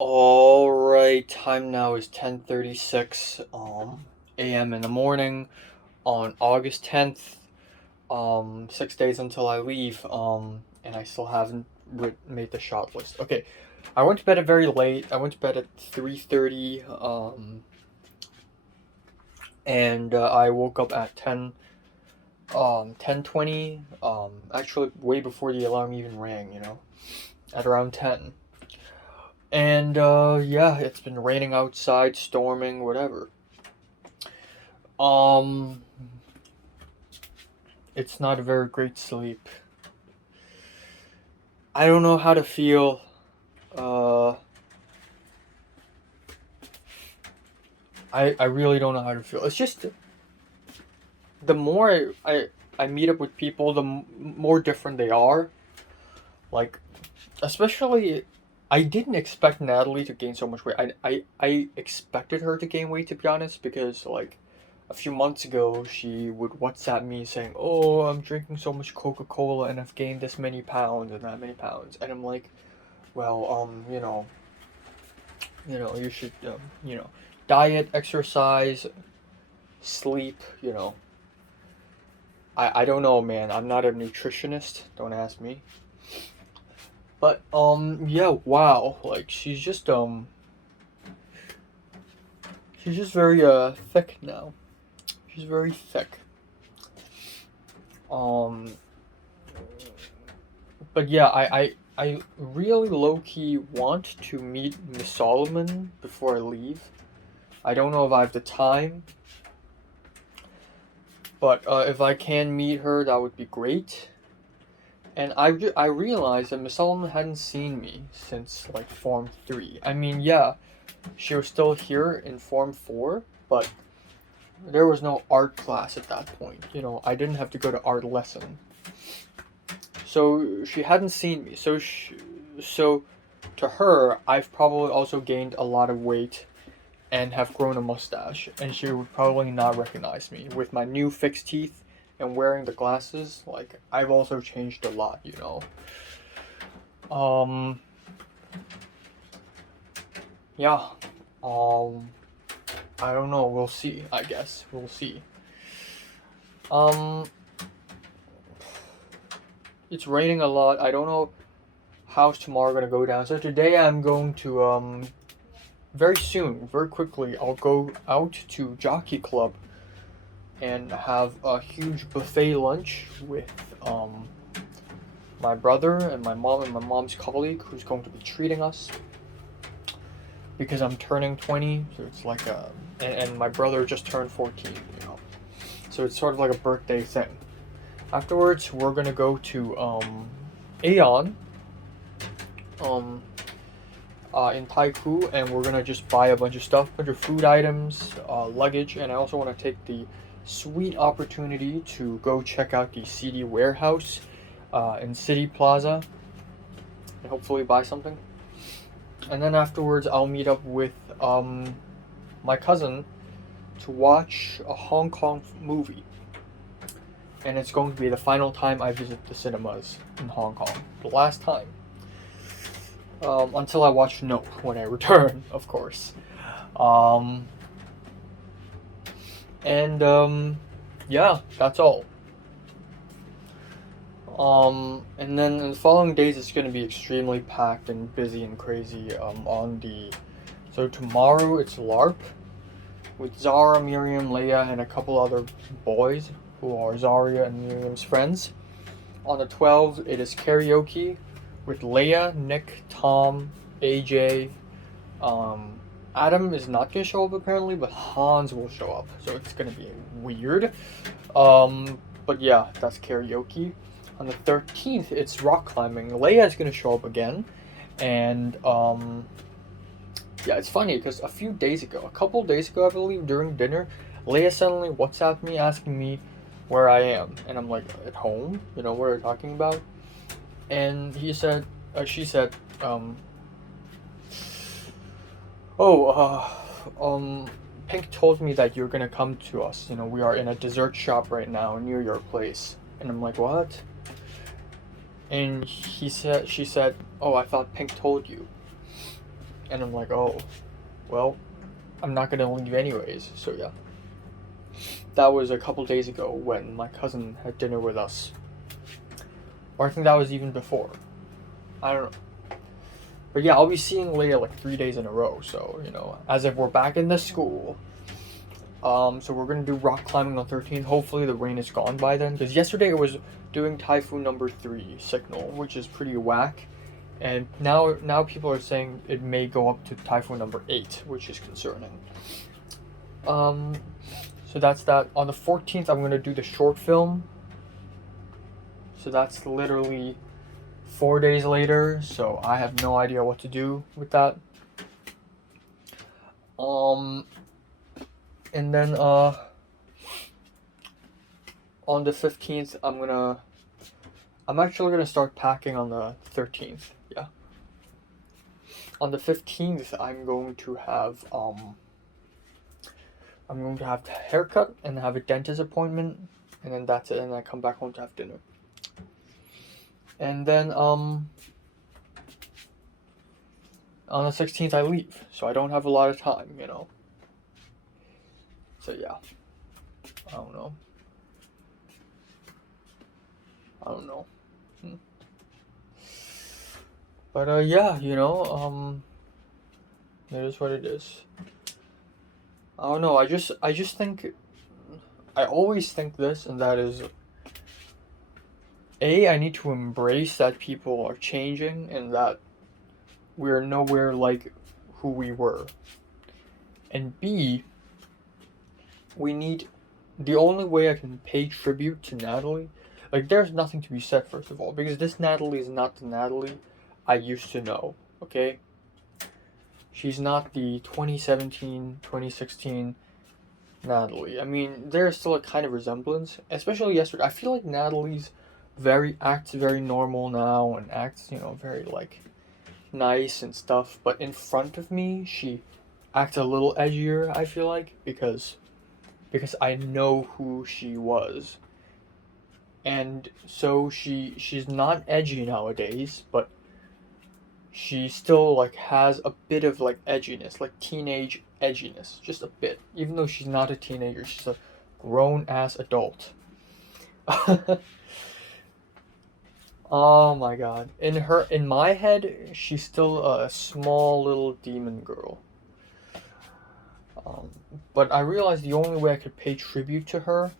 All right, time now is 10:36 a.m. in the morning on August 10th. 6 days until I leave. And I still haven't made the shot list. Okay. I went to bed at very late. I went to bed at 3:30 and I woke up at 10:20 actually way before the alarm even rang, at around 10. And yeah, it's been raining outside, storming, whatever. Um, it's not a very great sleep. I don't know how to feel. Uh, I really don't know how to feel. It's just the more I meet up with people, the more different they are. Like, especially, I didn't expect Natalie to gain so much weight. I expected her to gain weight, to be honest, because, like, a few months ago, she would WhatsApp me saying, "Oh, I'm drinking so much Coca-Cola and I've gained this many pounds and that many pounds." And I'm like, "Well, you should, diet, exercise, sleep, I don't know, man. I'm not a nutritionist. Don't ask me. But, yeah, wow. Like, she's just very, thick now. She's very thick. Um, but yeah, I really low key want to meet Miss Solomon before I leave. I don't know if I have the time, but if I can meet her, that would be great. And I realized that Miss Solomon hadn't seen me since like Form 3. I mean, yeah, she was still here in Form 4, but there was no art class at that point. I didn't have to go to art lesson. So she hadn't seen me. So to her, I've probably also gained a lot of weight and have grown a mustache, and she would probably not recognize me with my new fixed teeth and wearing the glasses. Like, I've also changed a lot. Um, yeah. Um, I don't know. We'll see. I guess we'll see. Um, it's raining a lot. I don't know how's tomorrow gonna go down. So today I'm going to very soon, very quickly, I'll go out to Jockey Club and have a huge buffet lunch with my brother and my mom and my mom's colleague who's going to be treating us because I'm turning 20. So it's like and my brother just turned 14. So it's sort of like a birthday thing. Afterwards, we're gonna go to Aeon um, in Taiku, and we're gonna just buy a bunch of stuff, a bunch of food items, luggage, and I also want to take the sweet opportunity to go check out the CD warehouse in City Plaza and hopefully buy something. And then afterwards, I'll meet up with my cousin to watch a Hong Kong movie. And it's going to be the final time I visit the cinemas in Hong Kong. The last time. Until I watch Nope when I return, of course. Um, and yeah, that's all. And then in the following days, it's going to be extremely packed and busy and crazy. So tomorrow it's LARP with Zara, Miriam, Leia, and a couple other boys who are Zaria and Miriam's friends. On the 12th, it is karaoke with Leia, Nick, Tom, AJ. Adam is not gonna show up apparently, but Hans will show up, so it's gonna be weird. But yeah, that's karaoke. On the 13th, it's rock climbing. Leia is gonna show up again, and yeah, it's funny because a couple days ago, I believe, during dinner, Leia suddenly WhatsApped me asking me where I am, and I'm like, at home. What are you talking about? And she said, oh, Pink told me that you're gonna come to us. We are in a dessert shop right now near your place. And I'm like, what? And she said, oh, I thought Pink told you. And I'm like, oh, well, I'm not gonna leave anyways. So yeah, that was a couple days ago when my cousin had dinner with us, or I think that was even before. I don't know. But yeah, I'll be seeing Leia like 3 days in a row. So as if we're back in the school. So we're gonna do rock climbing on 13th. Hopefully the rain is gone by then, because yesterday it was doing typhoon number 3 signal, which is pretty whack. And now people are saying it may go up to typhoon number 8, which is concerning. So that's that. On the 14th, I'm gonna do the short film. So that's literally 4 days later. So I have no idea what to do with that. And then on the 15th, I'm actually gonna start packing on the 13th. Yeah. On the 15th, I'm going to have a haircut and have a dentist appointment, and then that's it. And I come back home to have dinner. And then on the 16th, I leave, so I don't have a lot of time, So yeah, I don't know. But yeah, it is what it is. I don't know. I just think, I always think this, and that is, I need to embrace that people are changing and that we're nowhere like who we were. And B, the only way I can pay tribute to Natalie, like, there's nothing to be said, first of all, because this Natalie is not the Natalie I used to know, okay? She's not the 2017, 2016 Natalie. I mean, there's still a kind of resemblance, especially yesterday. I feel like Natalie's acts very normal now and acts, very, like, nice and stuff, but in front of me, she acts a little edgier, I feel like, because I know who she was. And so she's not edgy nowadays, but she still like has a bit of like edginess, like teenage edginess, just a bit. Even though she's not a teenager, she's a grown ass adult. Oh my god. In my head, she's still a small little demon girl. But I realized the only way I could pay tribute to her,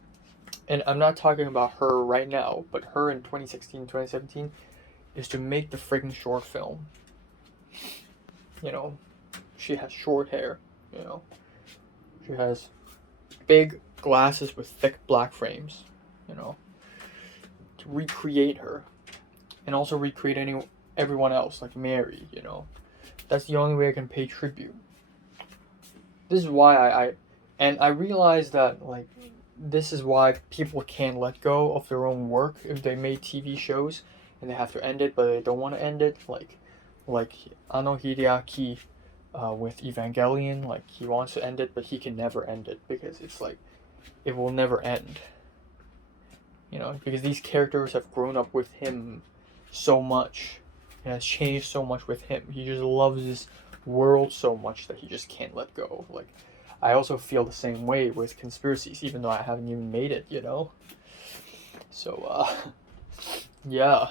and I'm not talking about her right now, but her in 2016, 2017, is to make the friggin' short film. She has short hair, She has big glasses with thick black frames, To recreate her. And also recreate everyone else, like Mary, That's the only way I can pay tribute. This is why I realized that, like, this is why people can't let go of their own work if they made TV shows and they have to end it, but they don't want to end it. Like Ano Hideaki with Evangelion, like, he wants to end it, but he can never end it because it's like, it will never end. Because these characters have grown up with him so much and has changed so much with him. He just loves this world so much that he just can't let go. Like, I also feel the same way with Conspiracies, even though I haven't even made it, So, yeah.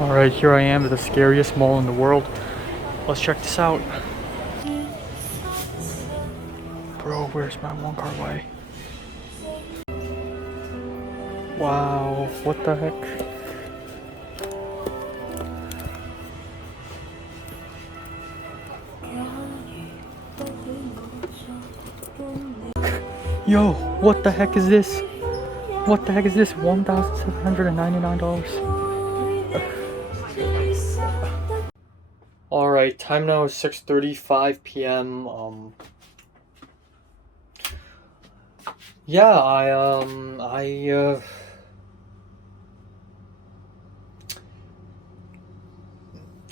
Alright, here I am at the scariest mall in the world. Let's check this out. Bro, where's my one car way? Wow, what the heck? Yo, what the heck is this? What the heck is this? $1,799. Alright, time now is 6:35 p.m. Yeah, I, 。 . 。 。 。 . 。 . 。 . 。 . 。 . 。 . 。 . 。 . 。 . 。 . 。 。 . 。 。 . 。 。 。 。 。 。 。 。 。 . 。 。 . 。 。 . 。 。 . 。 。 . 。 。 . 。 . 。 .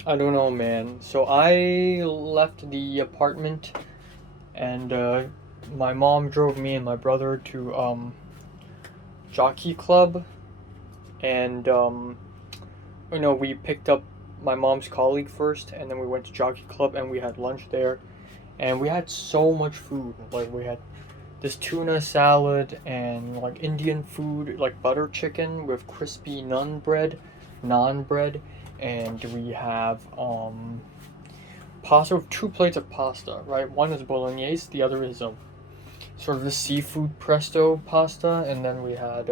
I don't know, man. So I left the apartment, and my mom drove me and my brother to jockey club, and we picked up my mom's colleague first, and then we went to jockey club and we had lunch there, and we had so much food. Like we had this tuna salad and like Indian food, like butter chicken with crispy naan bread, and we have pasta, 2 plates of pasta. Right, one is bolognese, the other is sort of the seafood pesto pasta, and then we had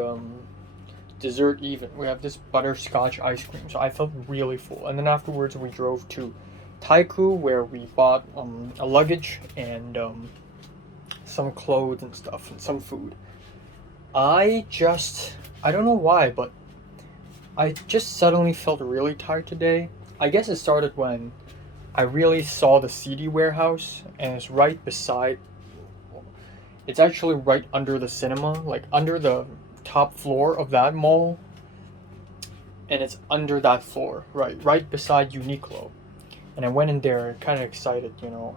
dessert even. We have this butterscotch ice cream, so I felt really full. And then afterwards, we drove to Taiku, where we bought a luggage and some clothes and stuff and some food. I don't know why, but I just suddenly felt really tired today. I guess it started when I really saw the CD warehouse, and it's actually right under the cinema, like under the top floor of that mall, and it's under that floor, right beside Uniqlo. And I went in there kind of excited,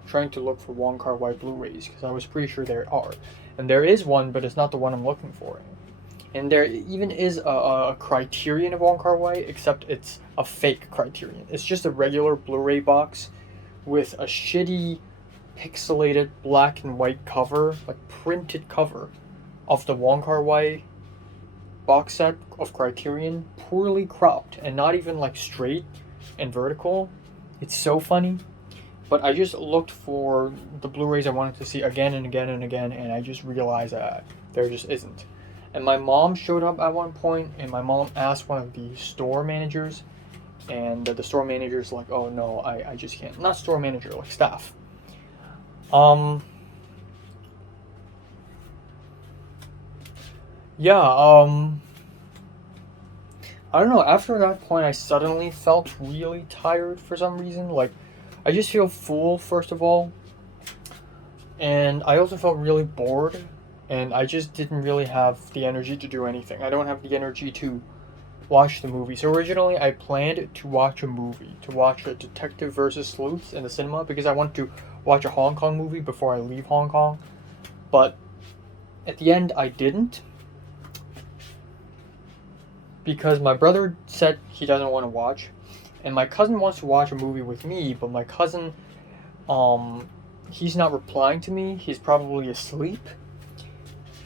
trying to look for Wong Kar Wai Blu-rays because I was pretty sure there are. And there is one, but it's not the one I'm looking for. And there even is a Criterion of Wong Kar Wai, except it's a fake Criterion. It's just a regular Blu-ray box with a shitty pixelated black and white cover, like printed cover of the Wong Kar Wai box set of Criterion, poorly cropped and not even like straight and vertical. It's so funny. But I just looked for the Blu-rays I wanted to see again and again and again, and I just realized that there just isn't. And my mom showed up at one point, and my mom asked one of the store managers, and the store manager's like, "Oh no, I just can't." Not store manager, like staff. Um, yeah, I don't know. After that point, I suddenly felt really tired for some reason. Like, I just feel full, first of all, and I also felt really bored, and I just didn't really have the energy to do anything. I don't have the energy to watch the movie. So originally, I planned to watch a movie, to watch a Detective versus Sleuths in the cinema because I wanted to watch a Hong Kong movie before I leave Hong Kong. But at the end, I didn't because my brother said he doesn't want to watch, and my cousin wants to watch a movie with me, but my cousin, um, he's not replying to me. He's probably asleep,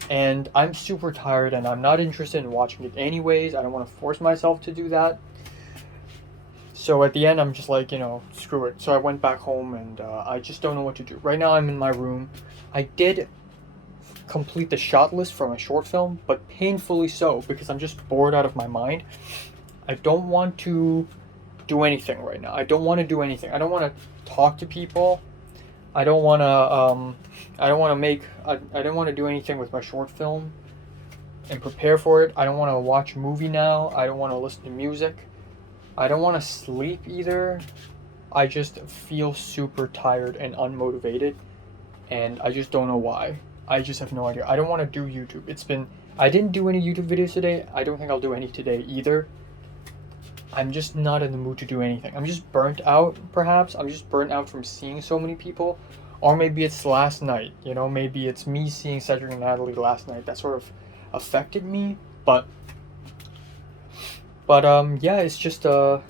and I'm super tired, and I'm not interested in watching it anyways. I don't want to force myself to do that. So at the end, I'm just like, screw it. So I went back home, and I just don't know what to do. Right now, I'm in my room. I did complete the shot list for my short film, but painfully so because I'm just bored out of my mind. I don't want to do anything right now. I don't want to do anything. I don't want to talk to people. I don't want to I don't want to do anything with my short film and prepare for it. I don't want to watch a movie now. I don't want to listen to music. I don't want to sleep either. I just feel super tired and unmotivated, and I just don't know why. I just have no idea. I don't want to do YouTube. I didn't do any YouTube videos today. I don't think I'll do any today either. I'm just not in the mood to do anything. I'm just burnt out, perhaps. I'm just burnt out from seeing so many people. Or maybe it's last night, maybe it's me seeing Cedric and Natalie last night that sort of affected me. But yeah, it's just I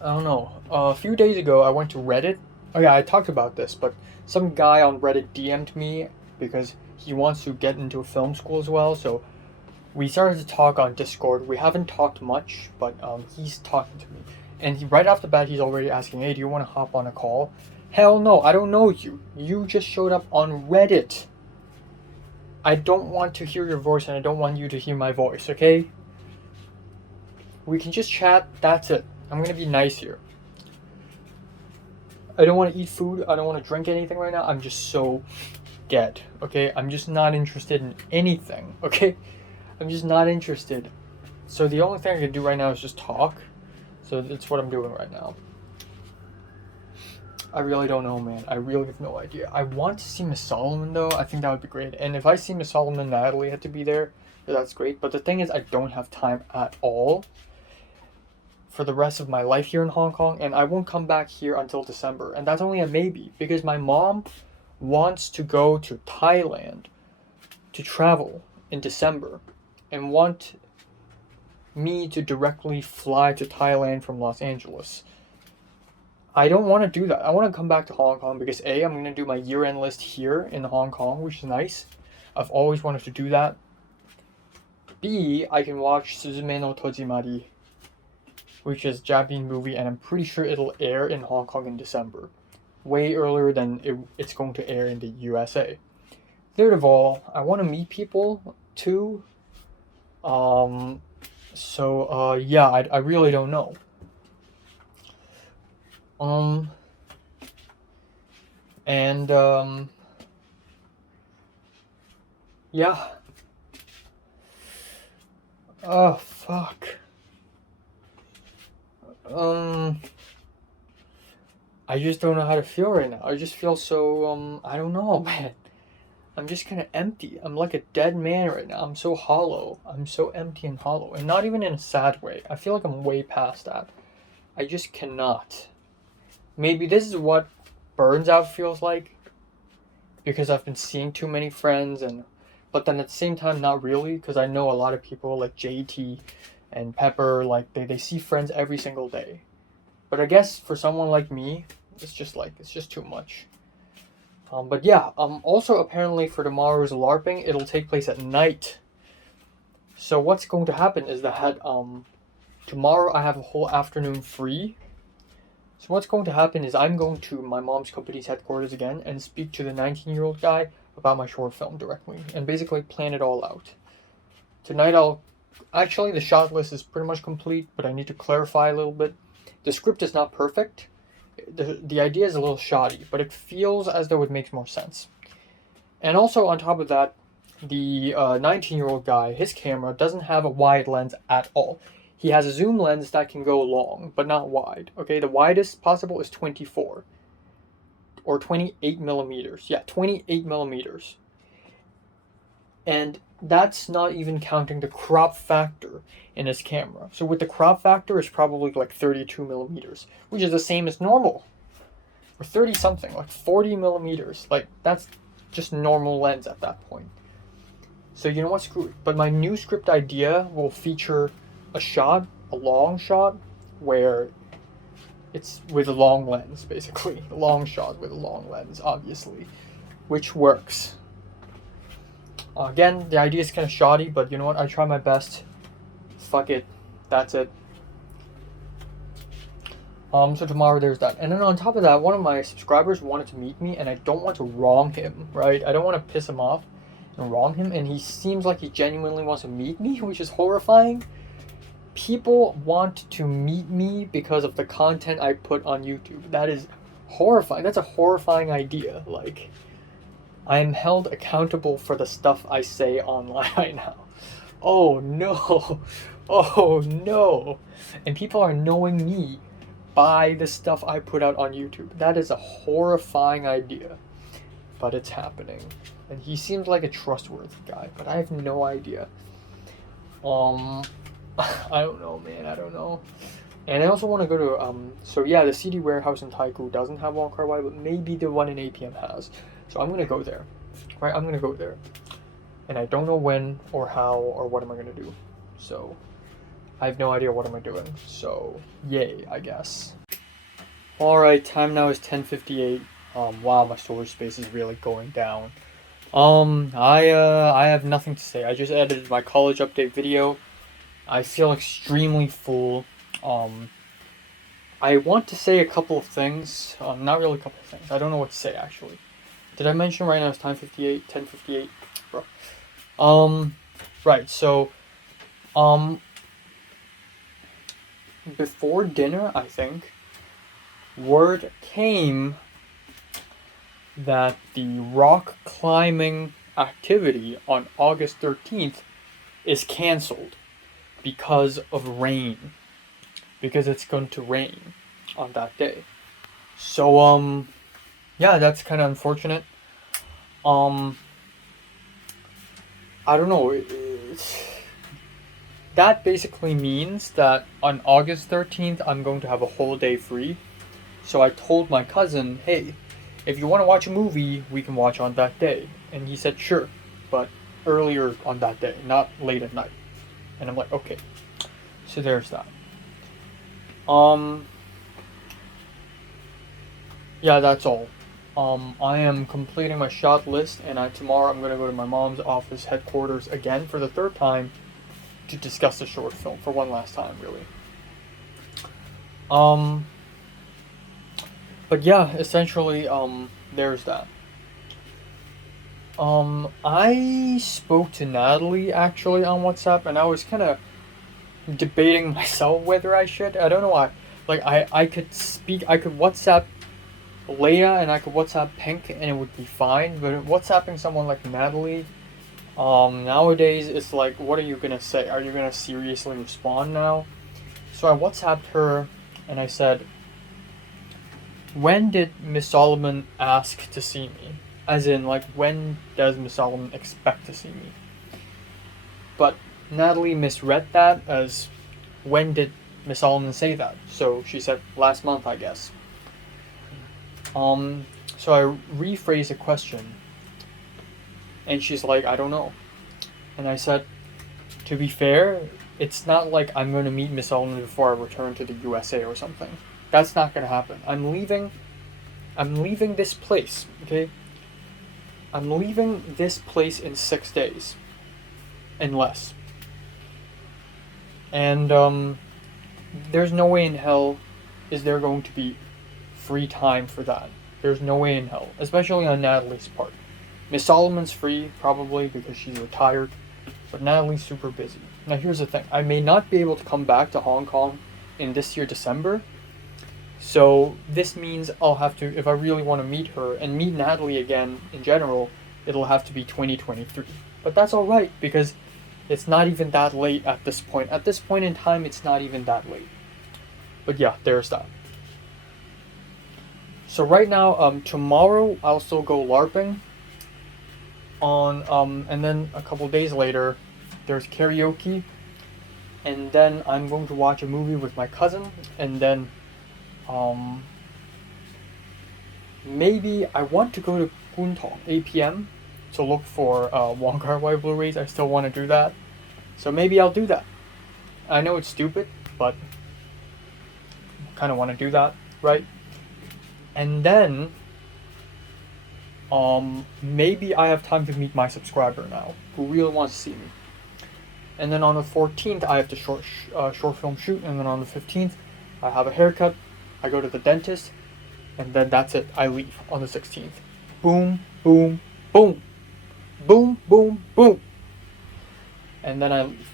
don't know. A few days ago, I went to Reddit. Oh yeah, I talked about this, but some guy on Reddit DM'd me because he wants to get into a film school as well. So we started to talk on Discord. We haven't talked much, but he's talking to me, and right off the bat, he's already asking, "Hey, do you want to hop on a call?" Hell no, I don't know you. You just showed up on Reddit. I don't want to hear your voice, and I don't want you to hear my voice. Okay? We can just chat. That's it. I'm gonna be nice here. I don't want to eat food. I don't want to drink anything right now. I'm just so dead. Okay? I'm just not interested in anything. Okay? I'm just not interested. So the only thing I can do right now is just talk. So that's what I'm doing right now. I really don't know, man. I really have no idea. I want to see Miss Solomon, though. I think that would be great. And if I see Miss Solomon, Natalie had to be there. That's great. But the thing is, I don't have time at all. for the rest of my life here in Hong Kong, and I won't come back here until December. And that's only a maybe because my mom wants to go to Thailand to travel in December and want me to directly fly to Thailand from Los Angeles. I don't want to do that. I want to come back to Hong Kong because A, I'm going to do my year-end list here in Hong Kong, which is nice. I've always wanted to do that. B, I can watch Suzume no Tojimari, which is a Japanese movie, and I'm pretty sure it'll air in Hong Kong in December. Way earlier than it's going to air in the USA. Third of all, I want to meet people too. Yeah, I really don't know. Yeah. Oh, fuck. I just don't know how to feel right now. I just feel so, I don't know, man. I'm just kind of empty. I'm like a dead man right now. I'm so hollow. I'm so empty and hollow. And not even in a sad way. I feel like I'm way past that. I just cannot. Maybe this is what burns out feels like. Because I've been seeing too many friends. But then at the same time, not really. Because I know a lot of people like JT and Pepper. Like, they see friends every single day. But I guess for someone like me, it's just too much. But yeah, also apparently for tomorrow's LARPing, it'll take place at night. So what's going to happen is that tomorrow I have a whole afternoon free. So what's going to happen is I'm going to my mom's company's headquarters again and speak to the 19-year-old guy about my short film directly and basically plan it all out. Tonight the shot list is pretty much complete, but I need to clarify a little bit. The script is not perfect. The idea is a little shoddy, but it feels as though it makes more sense. And also on top of that, the 19-year-old guy, his camera doesn't have a wide lens at all. He has a zoom lens that can go long, but not wide. Okay, the widest possible is 24 or 28 millimeters. Yeah, 28 millimeters. And that's not even counting the crop factor in his camera. So with the crop factor, it's probably like 32 millimeters, which is the same as normal. Or 30 something, like 40 millimeters. Like, that's just normal lens at that point. So you know what, screw it. But my new script idea will feature a long shot, where it's with a long lens, basically. A long shot with a long lens, obviously. Which works. Again, the idea is kind of shoddy, but you know what? I try my best. Fuck it. That's it. So tomorrow there's that. And then on top of that, one of my subscribers wanted to meet me, and I don't want to wrong him, right? I don't want to piss him off and wrong him, and he seems like he genuinely wants to meet me, which is horrifying. People want to meet me because of the content I put on YouTube. That is horrifying. That's a horrifying idea. Like, I am held accountable for the stuff I say online now. Oh no. Oh no. And people are knowing me by the stuff I put out on YouTube. That is a horrifying idea. But it's happening. And he seems like a trustworthy guy, but I have no idea. I don't know, man. I don't know. And I also want to go to, the CD warehouse in Taikoo doesn't have Wong Kar Wai, but maybe the one in APM has. So I'm going to go there. Right? I'm going to go there. And I don't know when or how or what am I going to do. So I have no idea what am I doing. So yay, I guess. Alright, time now is 10:58. Wow, my storage space is really going down. I have nothing to say. I just edited my college update video. I feel extremely full. I want to say a couple of things. Not really a couple of things. I don't know what to say, actually. Did I mention right now it's 10:58? Bro. Right, so, before dinner, I think, word came that the rock climbing activity on August 13th is canceled because of rain. Because it's going to rain on that day. So, yeah, that's kind of unfortunate. I don't know. that basically means that on August 13th, I'm going to have a whole day free. So I told my cousin, hey, if you want to watch a movie, we can watch on that day. And he said, sure, but earlier on that day, not late at night. And I'm like, okay. So there's that. Yeah, that's all. I am completing my shot list, and tomorrow I'm gonna go to my mom's office headquarters again for the third time to discuss the short film for one last time, really. Um, but yeah, essentially, there's that. I spoke to Natalie actually on WhatsApp, and I was kind of debating myself whether I should. I don't know why. Like, I could speak, I could WhatsApp Leia and I could WhatsApp Pink and it would be fine, but WhatsApping someone like Natalie, nowadays it's like, what are you gonna say? Are you gonna seriously respond now? So I WhatsApped her and I said, when did Miss Solomon ask to see me? As in, like, when does Miss Solomon expect to see me? But Natalie misread that as, when did Miss Solomon say that? So she said, last month, I guess. So I rephrased the question, and she's like, I don't know. And I said, to be fair, it's not like I'm going to meet Miss Solomon before I return to the USA or something. That's not going to happen. I'm leaving this place, okay? I'm leaving this place in 6 days. And less. And, there's no way in hell is there going to be free time for that. There's no way in hell, especially on Natalie's part. Miss Solomon's free, probably, because she's retired, but Natalie's super busy. Now here's the thing, I may not be able to come back to Hong Kong in this year December, so this means I'll have to, if I really want to meet her, and meet Natalie again in general, it'll have to be 2023. But that's alright, because it's not even that late at this point. At this point in time, it's not even that late. But yeah, there's that. So right now, tomorrow I'll still go LARPing. And then a couple days later, there's karaoke, and then I'm going to watch a movie with my cousin, and then, maybe I want to go to Kwun Tong 8 p.m. to look for Wong Kar-wai Blu-rays. I still want to do that, so maybe I'll do that. I know it's stupid, but I kind of want to do that, right? And then, maybe I have time to meet my subscriber now, who really wants to see me. And then on the 14th, I have to short film shoot, and then on the 15th, I have a haircut, I go to the dentist, and then that's it. I leave on the 16th. Boom, boom, boom. Boom, boom, boom. And then I leave.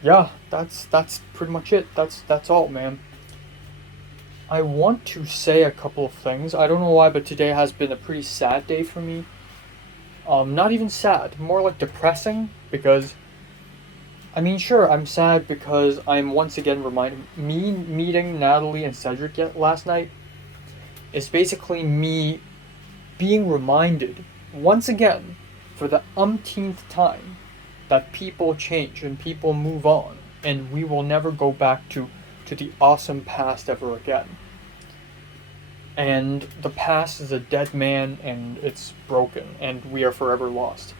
Yeah, that's pretty much it. That's all, man. I want to say a couple of things. I don't know why, but today has been a pretty sad day for me. Not even sad, more like depressing, because, I mean, sure, I'm sad because I'm once again reminded, me meeting Natalie and Cedric last night is basically me being reminded, once again, for the umpteenth time, that people change and people move on, and we will never go back to the awesome past ever again. And the past is a dead man, and it's broken, and we are forever lost.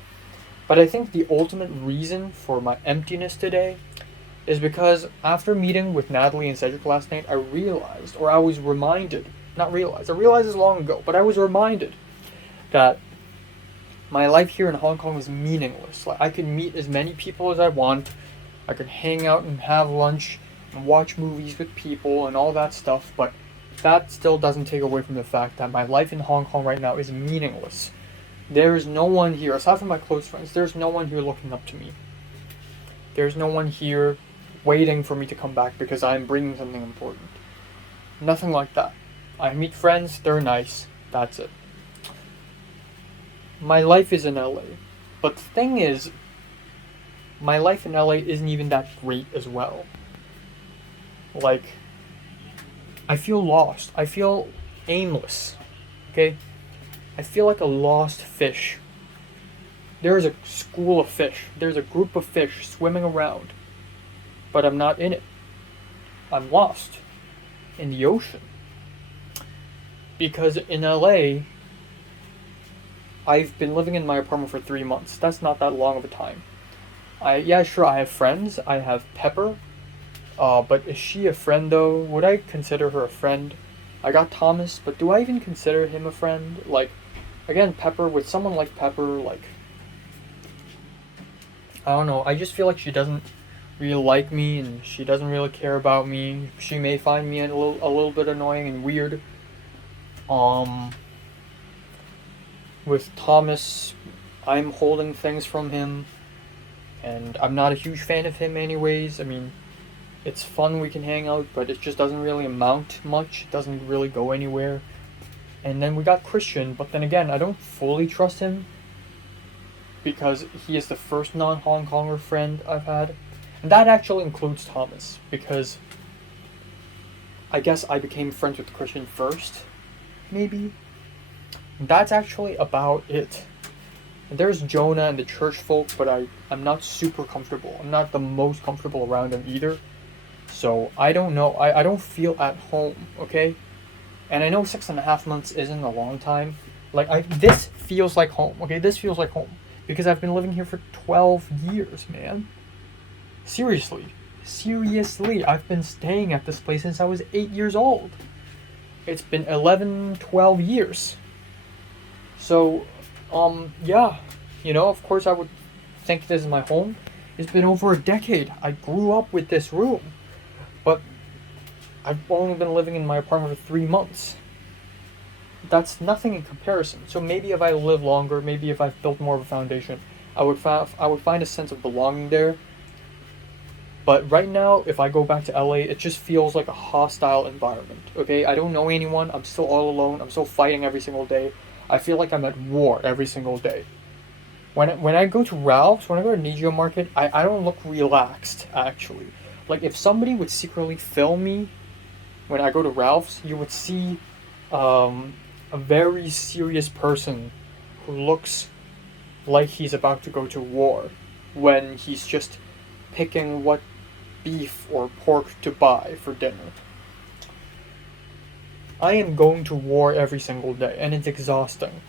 But I think the ultimate reason for my emptiness today is because after meeting with Natalie and Cedric last night, I realized, or I was reminded, not realized, I realized this long ago, but I was reminded that my life here in Hong Kong is meaningless. Like, I can meet as many people as I want, I can hang out and have lunch and watch movies with people and all that stuff, but that still doesn't take away from the fact that my life in Hong Kong right now is meaningless. There is no one here, aside from my close friends, there's no one here looking up to me. There's no one here waiting for me to come back because I'm bringing something important. Nothing like that. I meet friends, they're nice, that's it. My life is in LA. But the thing is, my life in LA isn't even that great as well. Like, I feel lost. I feel aimless. Okay? I feel like a lost fish There is a school of fish. There's a group of fish swimming around, but I'm not in it. I'm lost in the ocean. Because in LA, I've been living in my apartment for 3 months. That's not that long of a time. Yeah, sure, I have friends. I have Pepper. But is she a friend though? Would I consider her a friend? I got Thomas, but do I even consider him a friend? Like, again, Pepper, with someone like Pepper, like, I don't know. I just feel like she doesn't really like me, and she doesn't really care about me. She may find me a little bit annoying and weird. Um, with Thomas, I'm holding things from him, and I'm not a huge fan of him anyways. I mean, it's fun, we can hang out, but it just doesn't really amount much. It doesn't really go anywhere. And then we got Christian, but then again, I don't fully trust him because he is the first non-Hong Konger friend I've had. And that actually includes Thomas, because I guess I became friends with Christian first, maybe. That's actually about it. There's Jonah and the church folk, but I'm not super comfortable. I'm not the most comfortable around them either. So I don't know. I don't feel at home, okay? And I know 6.5 months isn't a long time. Like, this feels like home, okay? This feels like home. Because I've been living here for 12 years, man. Seriously. Seriously. I've been staying at this place since I was 8 years old. It's been 11, 12 years. So, yeah. You know, of course I would think this is my home. It's been over a decade. I grew up with this room. But I've only been living in my apartment for 3 months. That's nothing in comparison. So maybe if I live longer, maybe if I've built more of a foundation, I would find a sense of belonging there. But right now, if I go back to LA, it just feels like a hostile environment. Okay, I don't know anyone. I'm still all alone. I'm still fighting every single day. I feel like I'm at war every single day. When I go to Ralph's, when I go to Nijio Market, I don't look relaxed, actually. Like, if somebody would secretly film me when I go to Ralph's, you would see a very serious person who looks like he's about to go to war when he's just picking what beef or pork to buy for dinner. I am going to war every single day, and it's exhausting.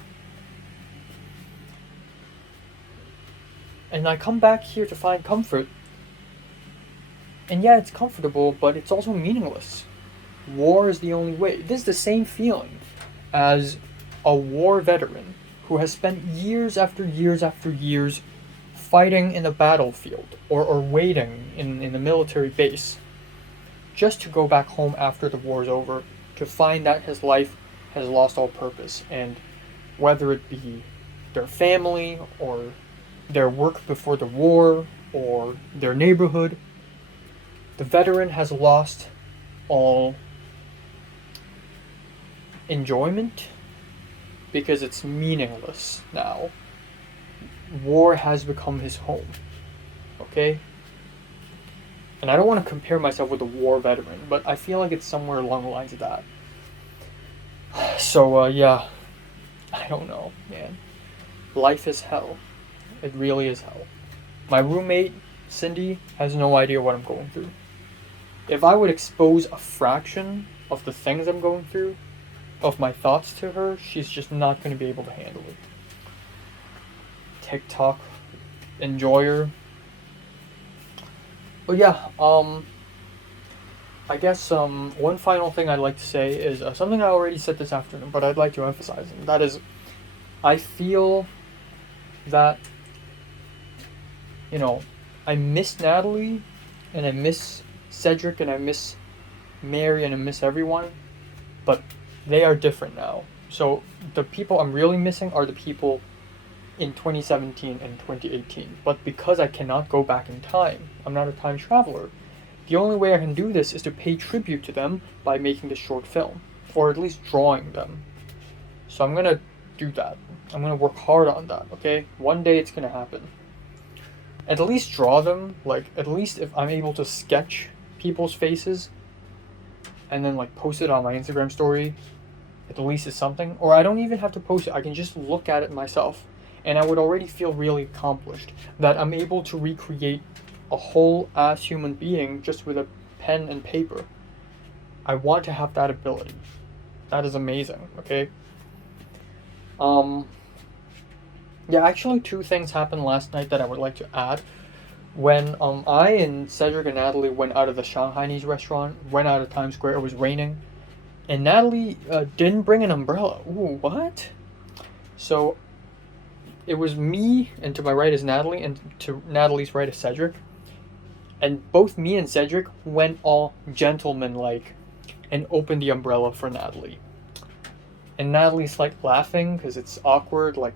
And I come back here to find comfort. And yeah, it's comfortable, but it's also meaningless. War is the only way. This is the same feeling as a war veteran who has spent years after years after years fighting in the battlefield or waiting in a military base just to go back home after the war is over to find that his life has lost all purpose. And whether it be their family or their work before the war or their neighborhood, the veteran has lost all enjoyment because it's meaningless now. War has become his home. Okay? And I don't want to compare myself with a war veteran, but I feel like it's somewhere along the lines of that. So, yeah. I don't know, man. Life is hell. It really is hell. My roommate, Cindy, has no idea what I'm going through. If I would expose a fraction of the things I'm going through, of my thoughts to her, she's just not going to be able to handle it. TikTok enjoyer. But yeah, I guess one final thing I'd like to say is something I already said this afternoon, but I'd like to emphasize, and that is, I feel that, I miss Natalie, and I miss Cedric, and I miss Mary, and I miss everyone, but they are different now. So the people I'm really missing are the people in 2017 and 2018. But because I cannot go back in time, I'm not a time traveler, the only way I can do this is to pay tribute to them by making this short film, or at least drawing them. So I'm gonna do that. I'm gonna work hard on that, okay? One day it's gonna happen. At least draw them, at least if I'm able to sketch people's faces and then post it on my Instagram story, at least it's something. Or I don't even have to post it, I can just look at it myself and I would already feel really accomplished that I'm able to recreate a whole ass human being just with a pen and paper. I want to have that ability. That is amazing, okay? Um, yeah, actually, two things happened last night that I would like to add. When I and Cedric and Natalie went out of the Shanghainese restaurant, went out of Times Square, it was raining, and Natalie didn't bring an umbrella. Ooh, what? So it was me, and to my right is Natalie, and to Natalie's right is Cedric. And both me and Cedric went all gentleman-like and opened the umbrella for Natalie. And Natalie's like laughing because it's awkward, like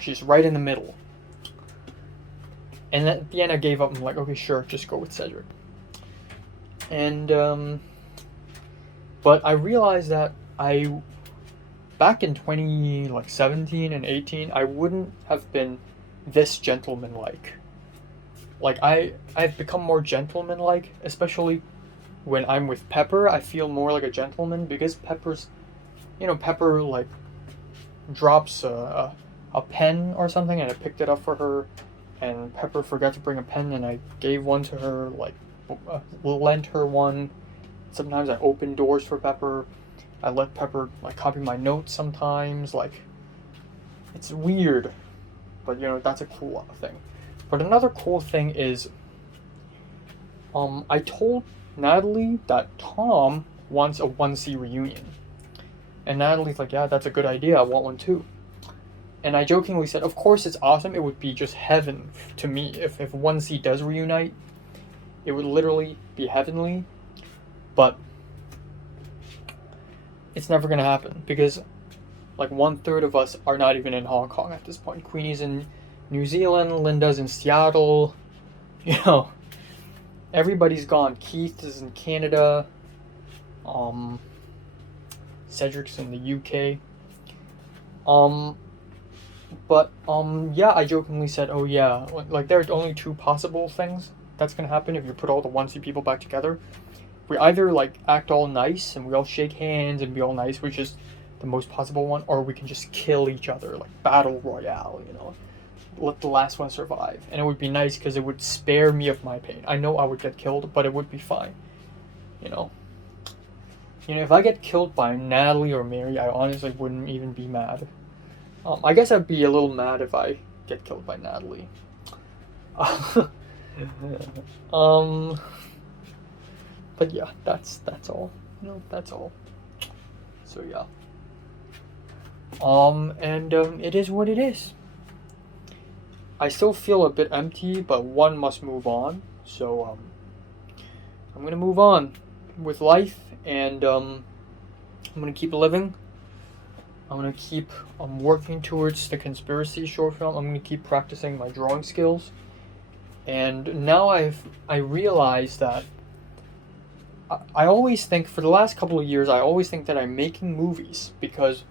she's right in the middle. And at the end, I gave up. I'm like, okay, sure, just go with Cedric. And but I realized that back in 2017 and 18, I wouldn't have been this gentleman-like. Like I've become more gentleman-like, especially when I'm with Pepper. I feel more like a gentleman because Pepper like drops a pen or something, and I picked it up for her, and Pepper forgot to bring a pen, and I gave one to her, like lent her one. Sometimes I open doors for Pepper. I let Pepper like copy my notes sometimes. Like it's weird, but that's a cool thing. But another cool thing is, I told Natalie that Tom wants a 1C reunion. And Natalie's like, yeah, that's a good idea. I want one too. And I jokingly said, of course it's awesome. It would be just heaven to me if 1C does reunite. It would literally be heavenly. But it's never going to happen because like 1/3 of us are not even in Hong Kong at this point. Queenie's in New Zealand, Linda's in Seattle, everybody's gone. Keith is in Canada, Cedric's in the UK, but yeah, I jokingly said, oh yeah, like there are only two possible things that's gonna happen if you put all the 1C people back together. We either like act all nice and we all shake hands and be all nice, which is the most possible one, or we can just kill each other, like battle royale, let the last one survive. And it would be nice because it would spare me of my pain. I know I would get killed, but it would be fine. If I get killed by Natalie or Mary, I honestly wouldn't even be mad. I guess I'd be a little mad if I get killed by Natalie. But yeah, that's all. That's all. So yeah. And it is what it is. I still feel a bit empty, but one must move on. So I'm gonna move on with life, and I'm gonna keep living. I'm gonna keep working towards the conspiracy short film. I'm gonna keep practicing my drawing skills, and now I realize that I always think, for the last couple of years, I always think that I'm making movies because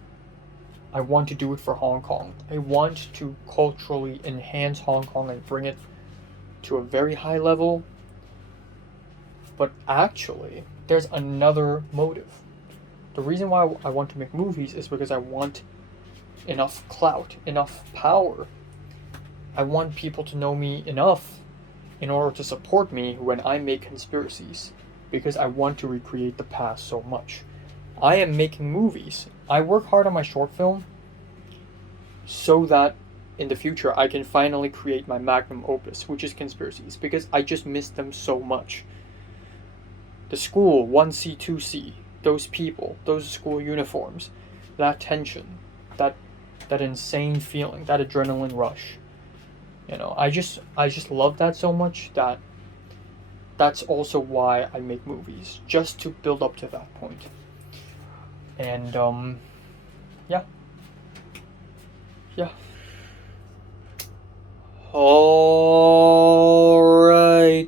I want to do it for Hong Kong. I want to culturally enhance Hong Kong and bring it to a very high level. But actually, there's another motive. The reason why I want to make movies is because I want enough clout, enough power. I want people to know me enough in order to support me when I make conspiracies, because I want to recreate the past so much. I am making movies. I work hard on my short film so that in the future I can finally create my magnum opus, which is conspiracies, because I just miss them so much. The school, 1C, 2C, those people, those school uniforms, that tension, that insane feeling, that adrenaline rush. I just love that so much that that's also why I make movies, just to build up to that point. And yeah. Alright,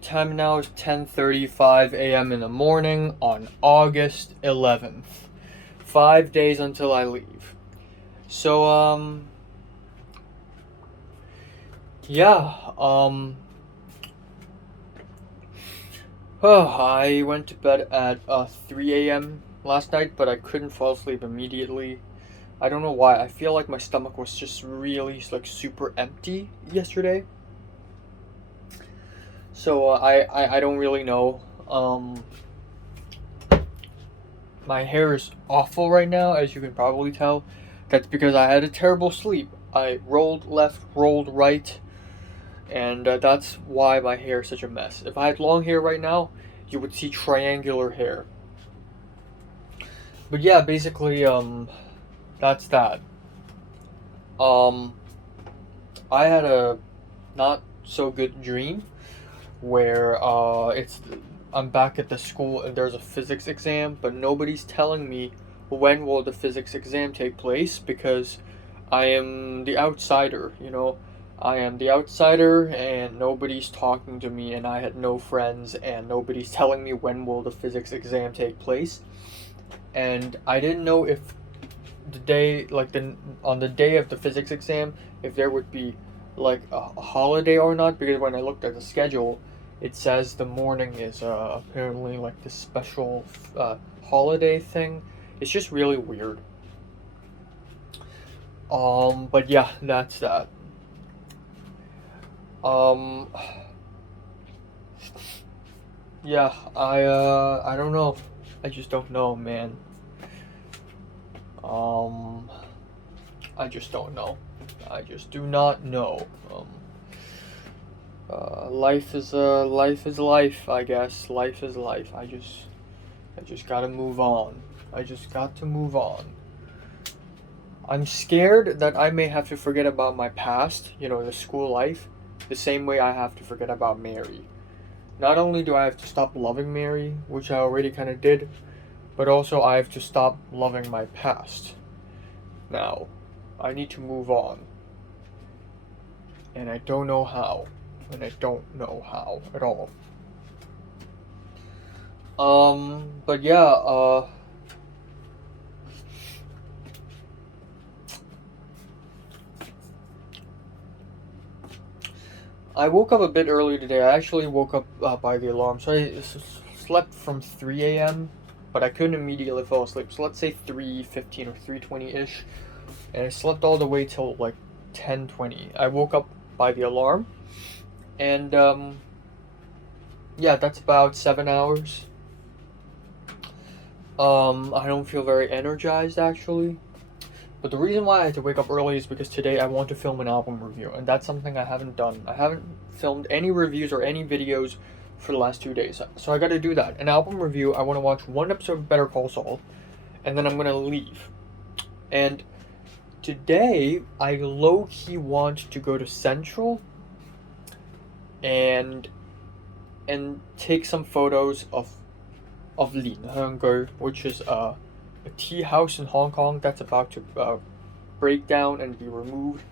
time now is 10:35 a.m. in the morning on August 11th. 5 days until I leave. So, yeah, I went to bed at 3 a.m. last night, but I couldn't fall asleep immediately. I don't know why. I feel like my stomach was just really like super empty yesterday. So I don't really know. My hair is awful right now, as you can probably tell. That's because I had a terrible sleep. I rolled left, rolled right, and that's why my hair is such a mess. If I had long hair right now, you would see triangular hair. But yeah, basically, that's that. Um, I had a not so good dream where I'm back at the school and there's a physics exam, but nobody's telling me when will the physics exam take place because I am the outsider, you know. I am the outsider and nobody's talking to me and I had no friends and nobody's telling me when will the physics exam take place. And I didn't know if the day like the on the day of the physics exam if there would be like a holiday or not because when I looked at the schedule it says the morning is apparently like this special holiday thing. It's just really weird. But yeah, that's that. Um, yeah, I don't know. I just don't know, man. Um, I just don't know. I just do not know. Life is life. I guess life is life. I just gotta move on. I just got to move on. I'm scared that I may have to forget about my past, you know, the school life, the same way I have to forget about Mary. Not only do I have to stop loving Mary, which I already kind of did, but also I have to stop loving my past. Now, I need to move on. And I don't know how. And I don't know how at all. But yeah, I woke up a bit early today. I actually woke up by the alarm. So I slept from 3 a.m., but I couldn't immediately fall asleep. So let's say 3:15 or 3:20-ish. And I slept all the way till like 10:20. I woke up by the alarm. And yeah, that's about 7 hours. I don't feel very energized actually. But the reason why I had to wake up early is because today I want to film an album review, and that's something I haven't done. I haven't filmed any reviews or any videos for the last 2 days, so I gotta do that. An album review, I wanna watch one episode of Better Call Saul, and then I'm gonna leave. And today, I low-key want to go to Central and take some photos of Lin Hengger, which is a tea house in Hong Kong that's about to break down and be removed.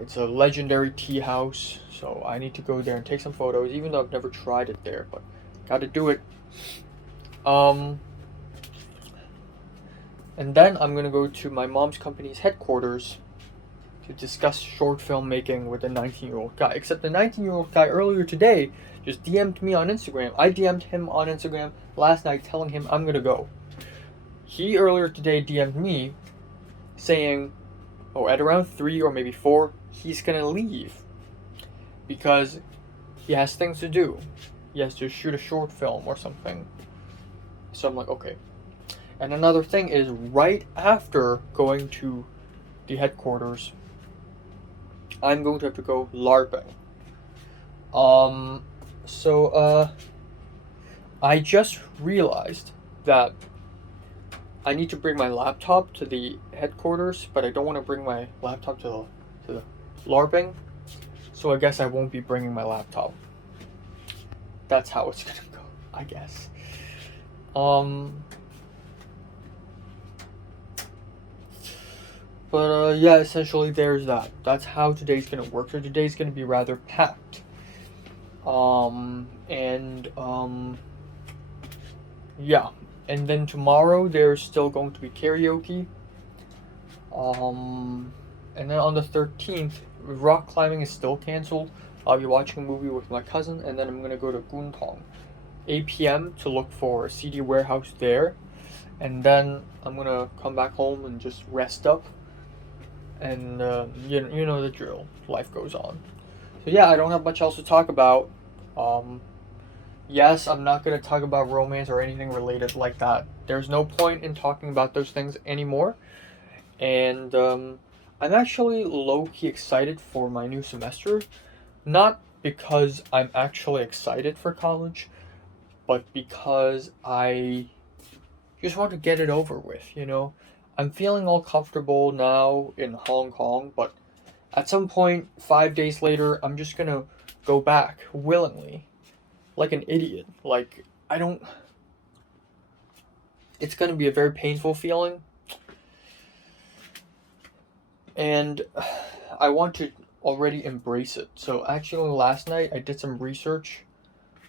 It's a legendary tea house, so I need to go there and take some photos, even though I've never tried it there, but gotta do it. And then I'm gonna go to my mom's company's headquarters to discuss short film making with a 19-year-old guy. Except the 19-year-old guy earlier today just DM'd me on Instagram. I DM'd him on Instagram last night telling him I'm gonna go. He earlier today DM'd me saying, oh, at around 3 or maybe 4, he's gonna leave because he has things to do. He has to shoot a short film or something. So I'm like, okay. And another thing is, right after going to the headquarters, I'm going to have to go LARPing. I just realized that I need to bring my laptop to the headquarters, but I don't want to bring my laptop to the LARPing, so I guess I won't be bringing my laptop. That's how it's gonna go, I guess. But yeah, essentially there's that. That's how today's gonna work. So today's gonna be rather packed. Yeah. And then tomorrow there's still going to be karaoke. And then on the 13th, rock climbing is still canceled. I'll be watching a movie with my cousin, and then I'm gonna go to Guntong, 8 p.m. to look for a CD warehouse there. and then I'm gonna come back home and just rest up. And you know the drill. Life goes on. So yeah, I don't have much else to talk about. Um, yes, I'm not gonna talk about romance or anything related like that. There's no point in talking about those things anymore. And I'm actually low key excited for my new semester. Not because I'm actually excited for college, but because I just want to get it over with, you know? I'm feeling all comfortable now in Hong Kong, but at some point, 5 days later, I'm just gonna go back willingly, like an idiot. Like, I don't. It's gonna be a very painful feeling, and I want to already embrace it. So, actually, last night I did some research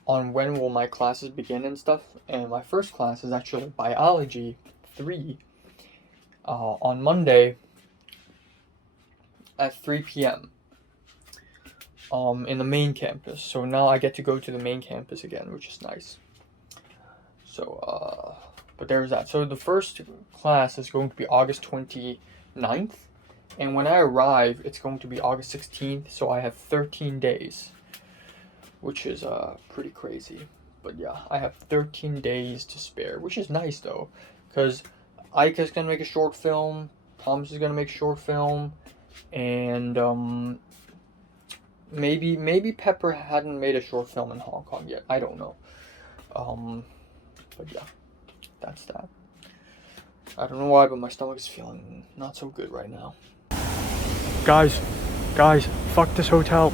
on when will my classes begin and stuff, and my first class is actually biology 3 on Monday at 3 p.m. In the main campus. So now I get to go to the main campus again, which is nice. So, but there's that. So the first class is going to be August 29th, and when I arrive, it's going to be August 16th, so I have 13 days, which is pretty crazy. But yeah, I have 13 days to spare, which is nice though, because Ike is gonna make a short film, Thomas is gonna make a short film, and maybe Pepper hadn't made a short film in Hong Kong yet. I don't know. But yeah, that's that. I don't know why, but my stomach is feeling not so good right now. Guys, fuck this hotel.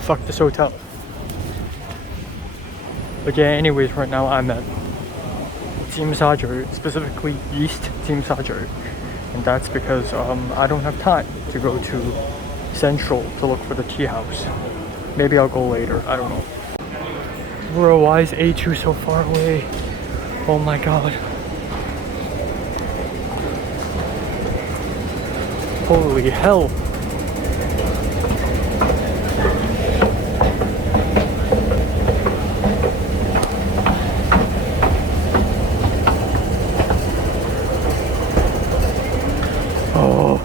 Fuck this hotel. But yeah, anyways, right now I'm at Tsim Sha Tsui, specifically East Tsim Sha Tsui, and that's because I don't have time to go to Central to look for the tea house. Maybe I'll go later, I don't know. Bro, why is A2 so far away? Oh my god. Holy hell. Oh.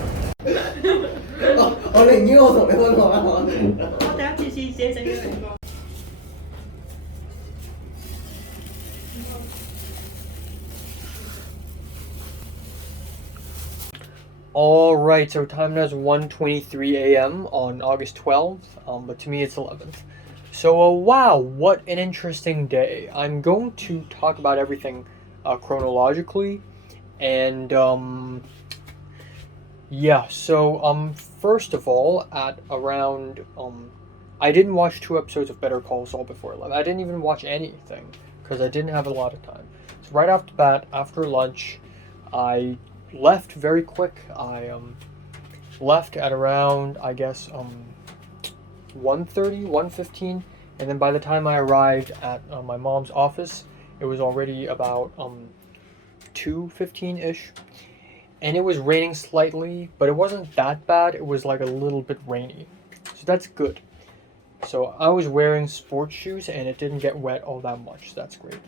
我寧願我同你分開啊！我第一次試自己整嘅蘋果。Alright, so time now is 1:23 a.m. on August 12th, but to me it's 11th. So, wow, what an interesting day. I'm going to talk about everything chronologically, and yeah, so first of all, at around I didn't watch 2 episodes of Better Call Saul before 11. I didn't even watch anything because I didn't have a lot of time. So right off the bat, after lunch, I left very quick. I left at around, I guess, 1:30, 1:15, and then by the time I arrived at my mom's office, it was already about 2:15-ish. And it was raining slightly, but it wasn't that bad. It was like a little bit rainy. So that's good. So I was wearing sports shoes and it didn't get wet all that much. So that's great.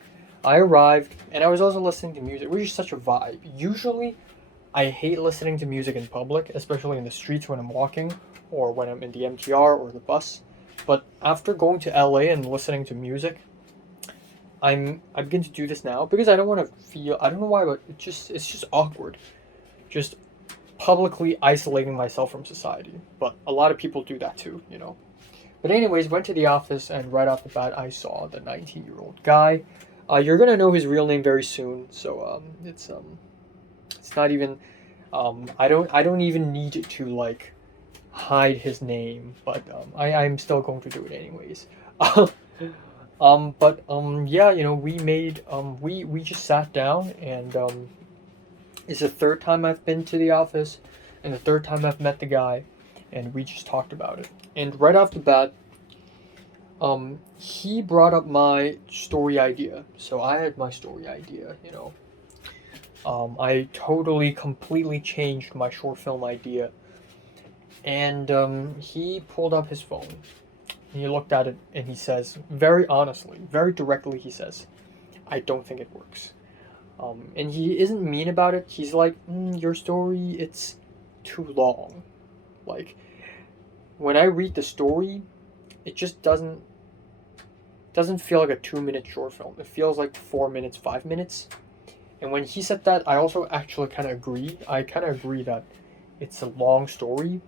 I arrived and I was also listening to music, which is such a vibe. Usually, I hate listening to music in public, especially in the streets when I'm walking or when I'm in the MTR or the bus. But after going to LA and listening to music, I begin to do this now because I don't want to feel, I don't know why, but it's just awkward. Just publicly isolating myself from society. But a lot of people do that too, you know. But anyways, went to the office and right off the bat I saw the 19-year-old guy. You're gonna know his real name very soon, so it's not even I don't even need to like hide his name, but I'm still going to do it anyways. Yeah, you know, we made we just sat down and it's the third time I've been to the office and the third time I've met the guy, and we just talked about it. And right off the bat, he brought up my story idea. So I had my story idea, you know. I totally, completely changed my short film idea. And he pulled up his phone. He looked at it and he says, very honestly, very directly, he says, I don't think it works. And he isn't mean about it. He's like, your story, it's too long. Like, when I read the story, it just doesn't feel like a 2-minute short film. It feels like 4 minutes, 5 minutes. And when he said that, I also actually kind of agree. I kind of agree that it's a long story.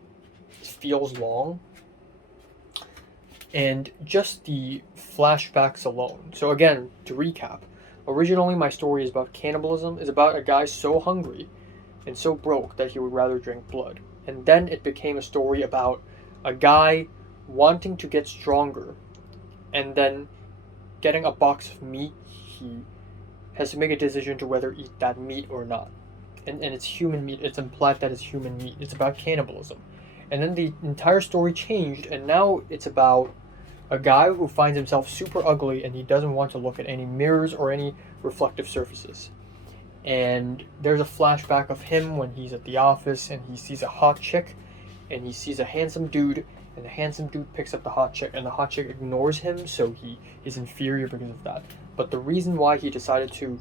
It feels long. And just the flashbacks alone. So again, to recap, originally my story is about cannibalism. It's about a guy so hungry and so broke that he would rather drink blood. And then it became a story about a guy wanting to get stronger, and then getting a box of meat, he has to make a decision to whether eat that meat or not. And it's human meat. It's implied that it's human meat. It's about cannibalism. And then the entire story changed, and now it's about a guy who finds himself super ugly and he doesn't want to look at any mirrors or any reflective surfaces. And there's a flashback of him when he's at the office and he sees a hot chick and he sees a handsome dude, and the handsome dude picks up the hot chick and the hot chick ignores him, so he is inferior because of that. But the reason why he decided to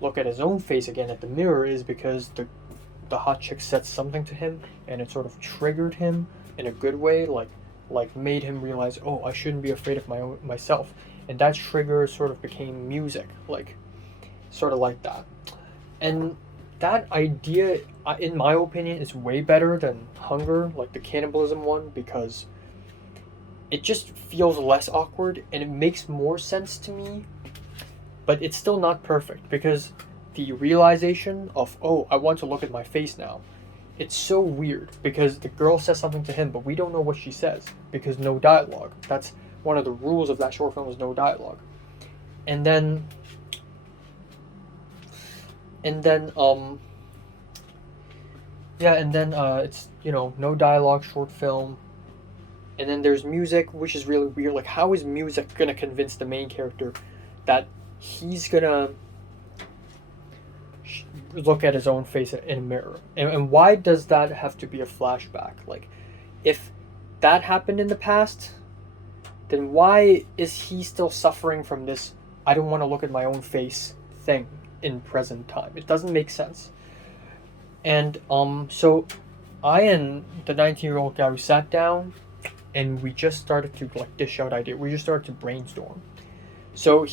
look at his own face again at the mirror is because the hot chick said something to him and it sort of triggered him in a good way, like made him realize, oh, I shouldn't be afraid of myself. And that trigger sort of became music, like sort of like that. And that idea, in my opinion, is way better than Hunger, like the cannibalism one, because it just feels less awkward and it makes more sense to me. But it's still not perfect, because the realization of, oh, I want to look at my face now, it's so weird, because the girl says something to him, but we don't know what she says, because no dialogue. That's one of the rules of that short film, is no dialogue. And then it's, no dialogue, short film. And then there's music, which is really weird. Like, how is music gonna convince the main character that he's gonna look at his own face in a mirror? And why does that have to be a flashback? Like, if that happened in the past, then why is he still suffering from this I don't want to look at my own face thing in present time? It doesn't make sense. And so I and the 19-year-old guy, we sat down and we just started to dish out ideas. We just started to brainstorm. So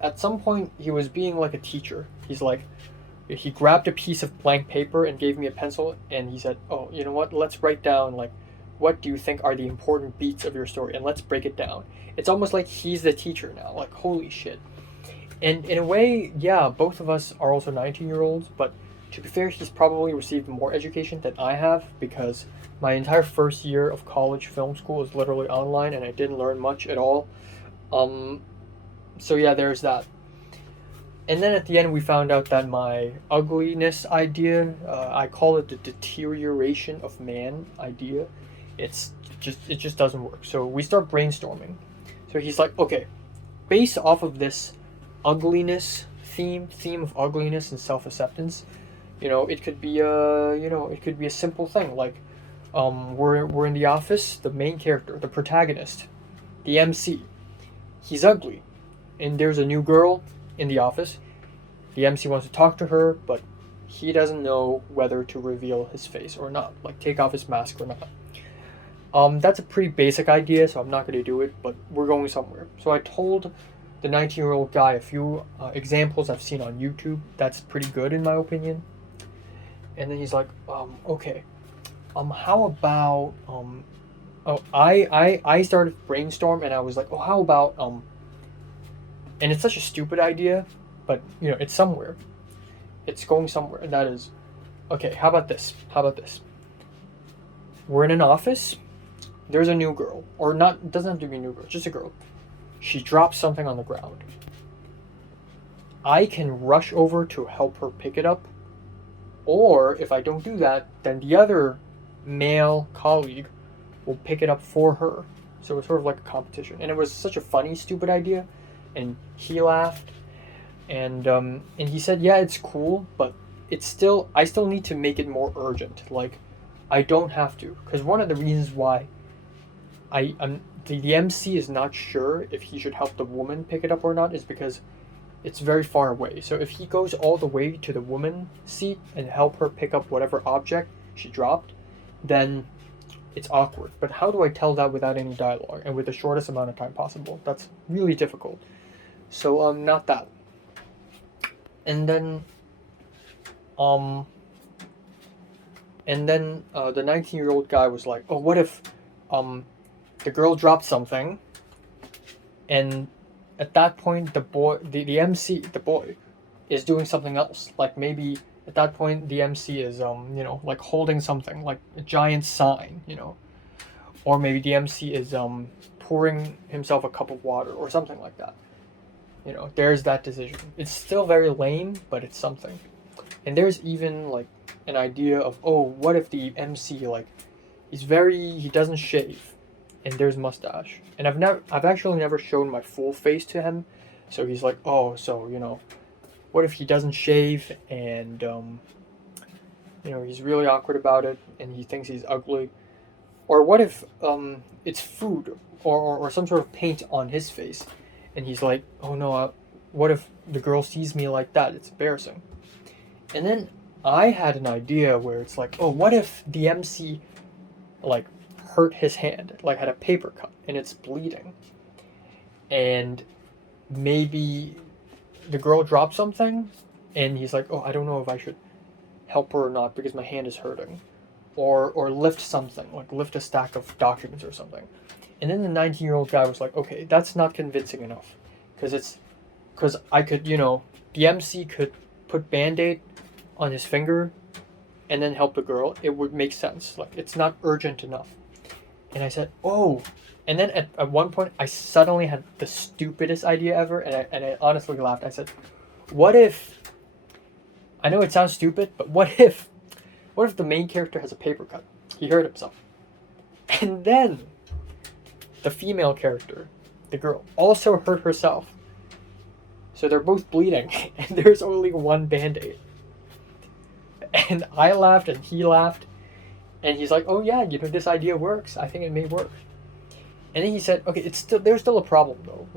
at some point he was being like a teacher. He grabbed a piece of blank paper and gave me a pencil, and he said, oh, you know what, let's write down what do you think are the important beats of your story, and let's break it down. It's almost like he's the teacher now, like, holy shit. And in a way, yeah, both of us are also 19-year-olds, but to be fair, he's probably received more education than I have, because my entire first year of college film school is literally online and I didn't learn much at all. So yeah, there's that. And then at the end, we found out that my ugliness idea, I call it the deterioration of man idea. It just doesn't work. So we start brainstorming. So he's like, okay, based off of this ugliness theme of ugliness and self-acceptance, it could be a simple thing, like, we're in the office, the main character, the protagonist, the MC, he's ugly, and there's a new girl in the office. The MC wants to talk to her, but he doesn't know whether to reveal his face or not, like take off his mask or not. That's a pretty basic idea, so I'm not going to do it, but we're going somewhere. So I told the 19-year-old guy a few examples I've seen on YouTube. That's pretty good in my opinion. And then he's like, okay, how about, I started to brainstorm, and I was like, oh, how about, and it's such a stupid idea, but, it's somewhere. It's going somewhere, and that is, okay, how about this? We're in an office, there's a new girl, or not, it doesn't have to be a new girl, just a girl. She drops something on the ground. I can rush over to help her pick it up, or if I don't do that, then the other male colleague will pick it up for her. So it's sort of like a competition. And it was such a funny, stupid idea. And he laughed. And he said, yeah, it's cool, but I still need to make it more urgent. Like, I don't have to, because one of the reasons why the MC is not sure if he should help the woman pick it up or not is because it's very far away. So if he goes all the way to the woman's seat and help her pick up whatever object she dropped, then it's awkward. But how do I tell that without any dialogue and with the shortest amount of time possible? That's really difficult. So not that. And then the 19-year-old guy was like, oh, what if the girl dropped something, and at that point the MC, the boy, is doing something else. Like maybe at that point the MC is like holding something like a giant sign, or maybe the MC is pouring himself a cup of water or something like that. There's that decision. It's still very lame, but it's something. And there's even like an idea of, oh, what if the MC he doesn't shave and there's mustache. And I've actually never shown my full face to him. So he's like, oh, so, what if he doesn't shave and he's really awkward about it and he thinks he's ugly? Or what if it's food or some sort of paint on his face and he's like, oh no, what if the girl sees me like that? It's embarrassing. And then I had an idea where it's like, oh, what if the MC hurt his hand, had a paper cut and it's bleeding, and maybe the girl dropped something and he's like, oh, I don't know if I should help her or not because my hand is hurting, or lift something, lift a stack of documents or something. And then the 19-year-old guy was like, okay, that's not convincing enough, because I could, the MC could put Band-Aid on his finger and then help the girl. It would make sense. It's not urgent enough. And I said, oh. And then at one point, I suddenly had the stupidest idea ever, and I honestly laughed. I said, what if, I know it sounds stupid, but what if the main character has a paper cut? He hurt himself. And then the female character, the girl, also hurt herself. So they're both bleeding, and there's only one Band-Aid. And I laughed, and he laughed, and he's like, oh yeah, this idea works. I think it may work. And then he said, okay, there's still a problem though.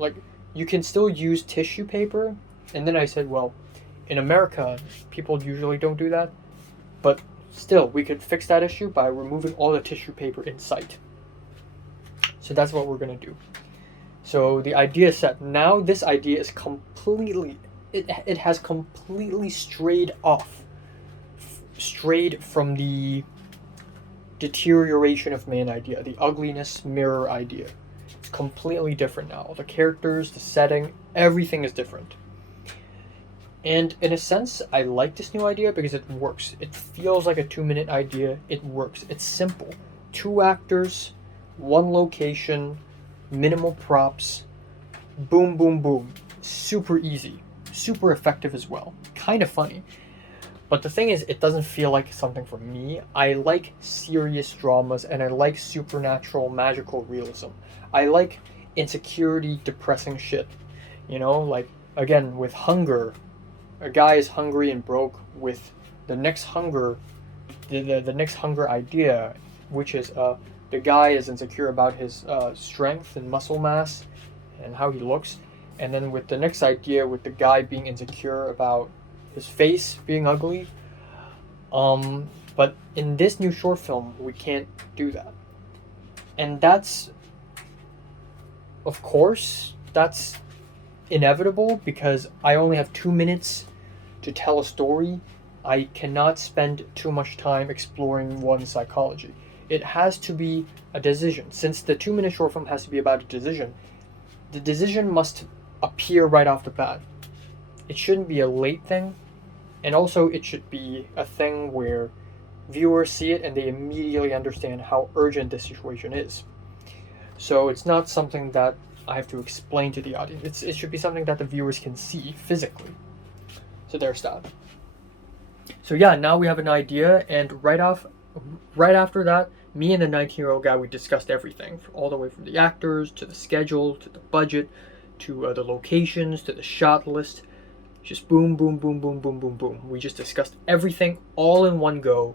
You can still use tissue paper. And then I said, well, in America, people usually don't do that. But still, we could fix that issue by removing all the tissue paper in sight. So that's what we're gonna do. So the idea is set. Now this idea is completely, it has completely strayed from the deterioration of man idea, the ugliness mirror idea. It's completely different now. The characters, the setting, everything is different. And in a sense, I like this new idea because it works. It feels like a 2-minute idea. It works. It's simple. 2 actors, 1 location, minimal props, boom, boom, boom. Super easy. Super effective as well. Kind of funny. But the thing is, it doesn't feel like something for me. I like serious dramas, and I like supernatural, magical realism. I like insecurity, depressing shit. Again, with Hunger, a guy is hungry and broke. With the next Hunger, the next Hunger idea, which is the guy is insecure about his strength and muscle mass and how he looks. And then with the next idea, with the guy being insecure about his face being ugly. But in this new short film, we can't do that. And that's inevitable because I only have 2 minutes to tell a story. I cannot spend too much time exploring one's psychology. It has to be a decision. Since the 2-minute short film has to be about a decision, the decision must appear right off the bat. It shouldn't be a late thing. And also, it should be a thing where viewers see it and they immediately understand how urgent this situation is. So it's not something that I have to explain to the audience. It should be something that the viewers can see physically. So there's that. So yeah, now we have an idea, and right after that, me and the 19-year-old guy, we discussed everything, all the way from the actors to the schedule to the budget to the locations to the shot list. Just boom, boom, boom, boom, boom, boom, boom. We just discussed everything all in one go.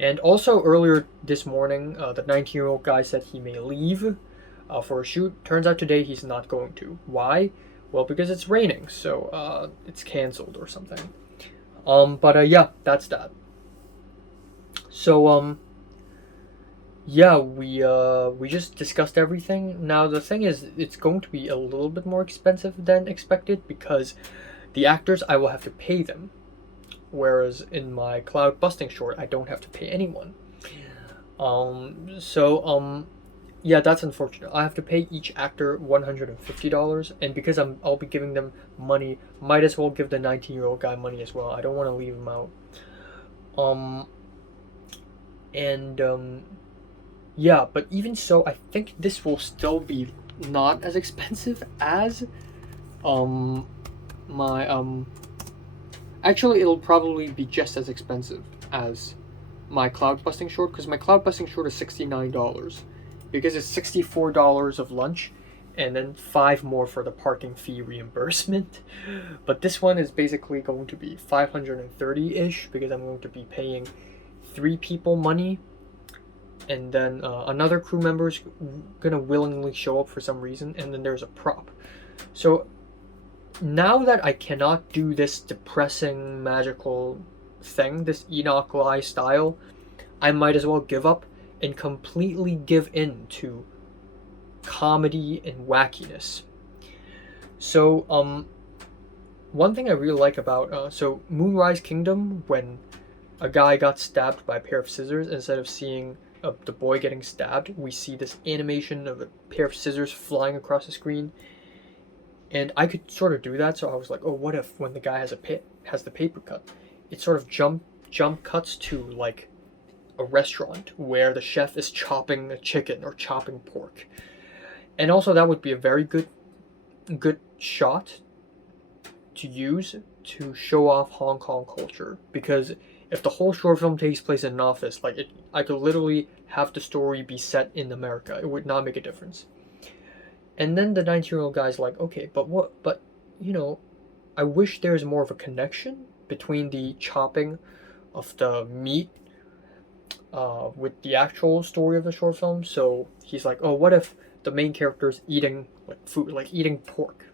And also earlier this morning, the 19-year-old guy said he may leave for a shoot. Turns out today he's not going to. Why? Well, because it's raining, so it's canceled or something. But yeah, that's that. So yeah, we just discussed everything. Now the thing is, it's going to be a little bit more expensive than expected because the actors, I will have to pay them, whereas in my cloud busting short, I don't have to pay anyone. Yeah, that's unfortunate. I have to pay each actor $150, and because I'll be giving them money, might as well give the 19-year-old guy money as well. I don't want to leave him out. Yeah, but even so, I think this will still be not as expensive as actually, it'll probably be just as expensive as my cloud busting short, because my cloud busting short is $69, because it's $64 of lunch and then $5 more for the parking fee reimbursement. But this one is basically going to be $530-ish, because I'm going to be paying 3 people money, and then another crew member's gonna willingly show up for some reason, and then there's a prop. So now that I cannot do this depressing magical thing, this Enoch Lai style, I might as well give up and completely give in to comedy and wackiness. So one thing I really like about so Moonrise Kingdom, when a guy got stabbed by a pair of scissors, instead of seeing the boy getting stabbed, we see this animation of a pair of scissors flying across the screen. And I could sort of do that, so I was like, oh, what if when the guy has the paper cut, it sort of jump cuts to like a restaurant where the chef is chopping a chicken or chopping pork. And also that would be a very good shot to use to show off Hong Kong culture, because if the whole short film takes place in an office, I could literally have the story be set in America. It would not make a difference. And then the 19-year-old guy's like, okay, but you know, I wish there's more of a connection between the chopping of the meat with the actual story of the short film. So he's like, oh, what if the main character's eating like food, like eating pork,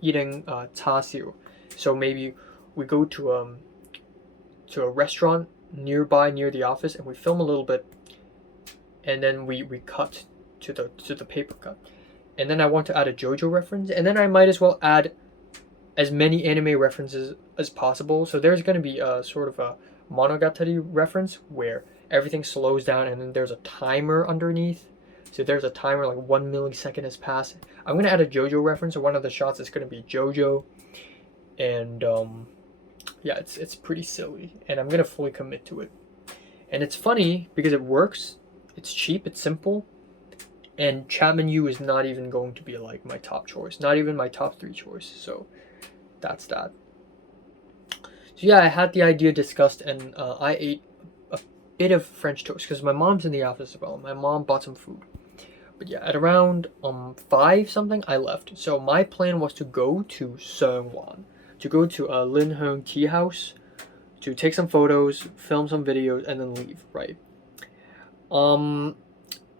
eating char siu. So maybe we go to a restaurant nearby, near the office, and we film a little bit, and then we cut to the paper cut. And then I want to add a JoJo reference, and then I might as well add as many anime references as possible. So there's going to be a sort of a Monogatari reference where everything slows down, and then there's a timer underneath. So there's a timer, like 1 millisecond has passed. I'm going to add a JoJo reference, so one of the shots is going to be JoJo. And yeah, it's pretty silly, and I'm going to fully commit to it. And it's funny because it works, it's cheap, it's simple. And Chapman Yu is not even going to be like my top choice, not even my top 3 choice. So that's that. So yeah, I had the idea discussed, and I ate a bit of French toast because my mom's in the office as well. My mom bought some food. But yeah, at around 5 something, I left. So my plan was to go to Seungwon, to go to Lin Hung Tea House, to take some photos, film some videos, and then leave, right?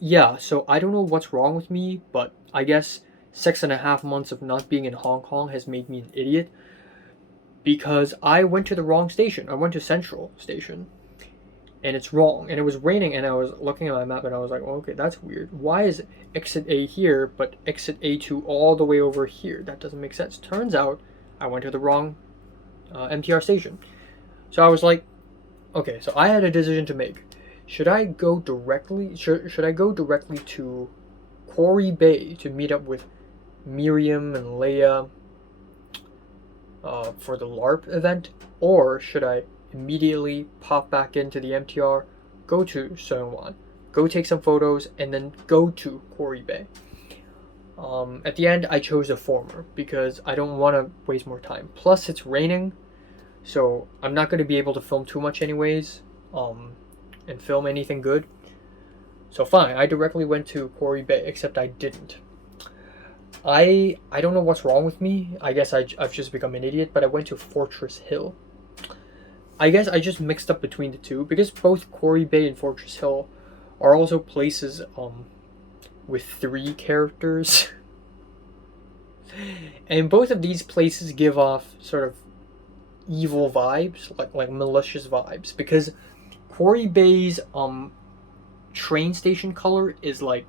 Yeah, so I don't know what's wrong with me, but I guess 6.5 months of not being in Hong Kong has made me an idiot, because I went to the wrong station. I went to Central Station, and it's wrong, and it was raining, and I was looking at my map, and I was like, oh, okay, that's weird. Why is exit A here, but exit A2 all the way over here? That doesn't make sense. Turns out I went to the wrong MTR station. So I was like, okay, so I had a decision to make. Should I go directly? Should I go directly to Quarry Bay to meet up with Miriam and Leia for the LARP event, or should I immediately pop back into the MTR, go to Seungwon, go take some photos, and then go to Quarry Bay? At the end, I chose the former because I don't want to waste more time. Plus, it's raining, so I'm not going to be able to film too much anyways. And film anything good. So fine, I directly went to Quarry Bay, except I didn't. I don't know what's wrong with me. I guess I've just become an idiot, but I went to Fortress Hill. I guess I just mixed up between the two because both Quarry Bay and Fortress Hill are also places with 3 characters. And both of these places give off sort of evil vibes, like malicious vibes, because Quarry Bay's train station color is like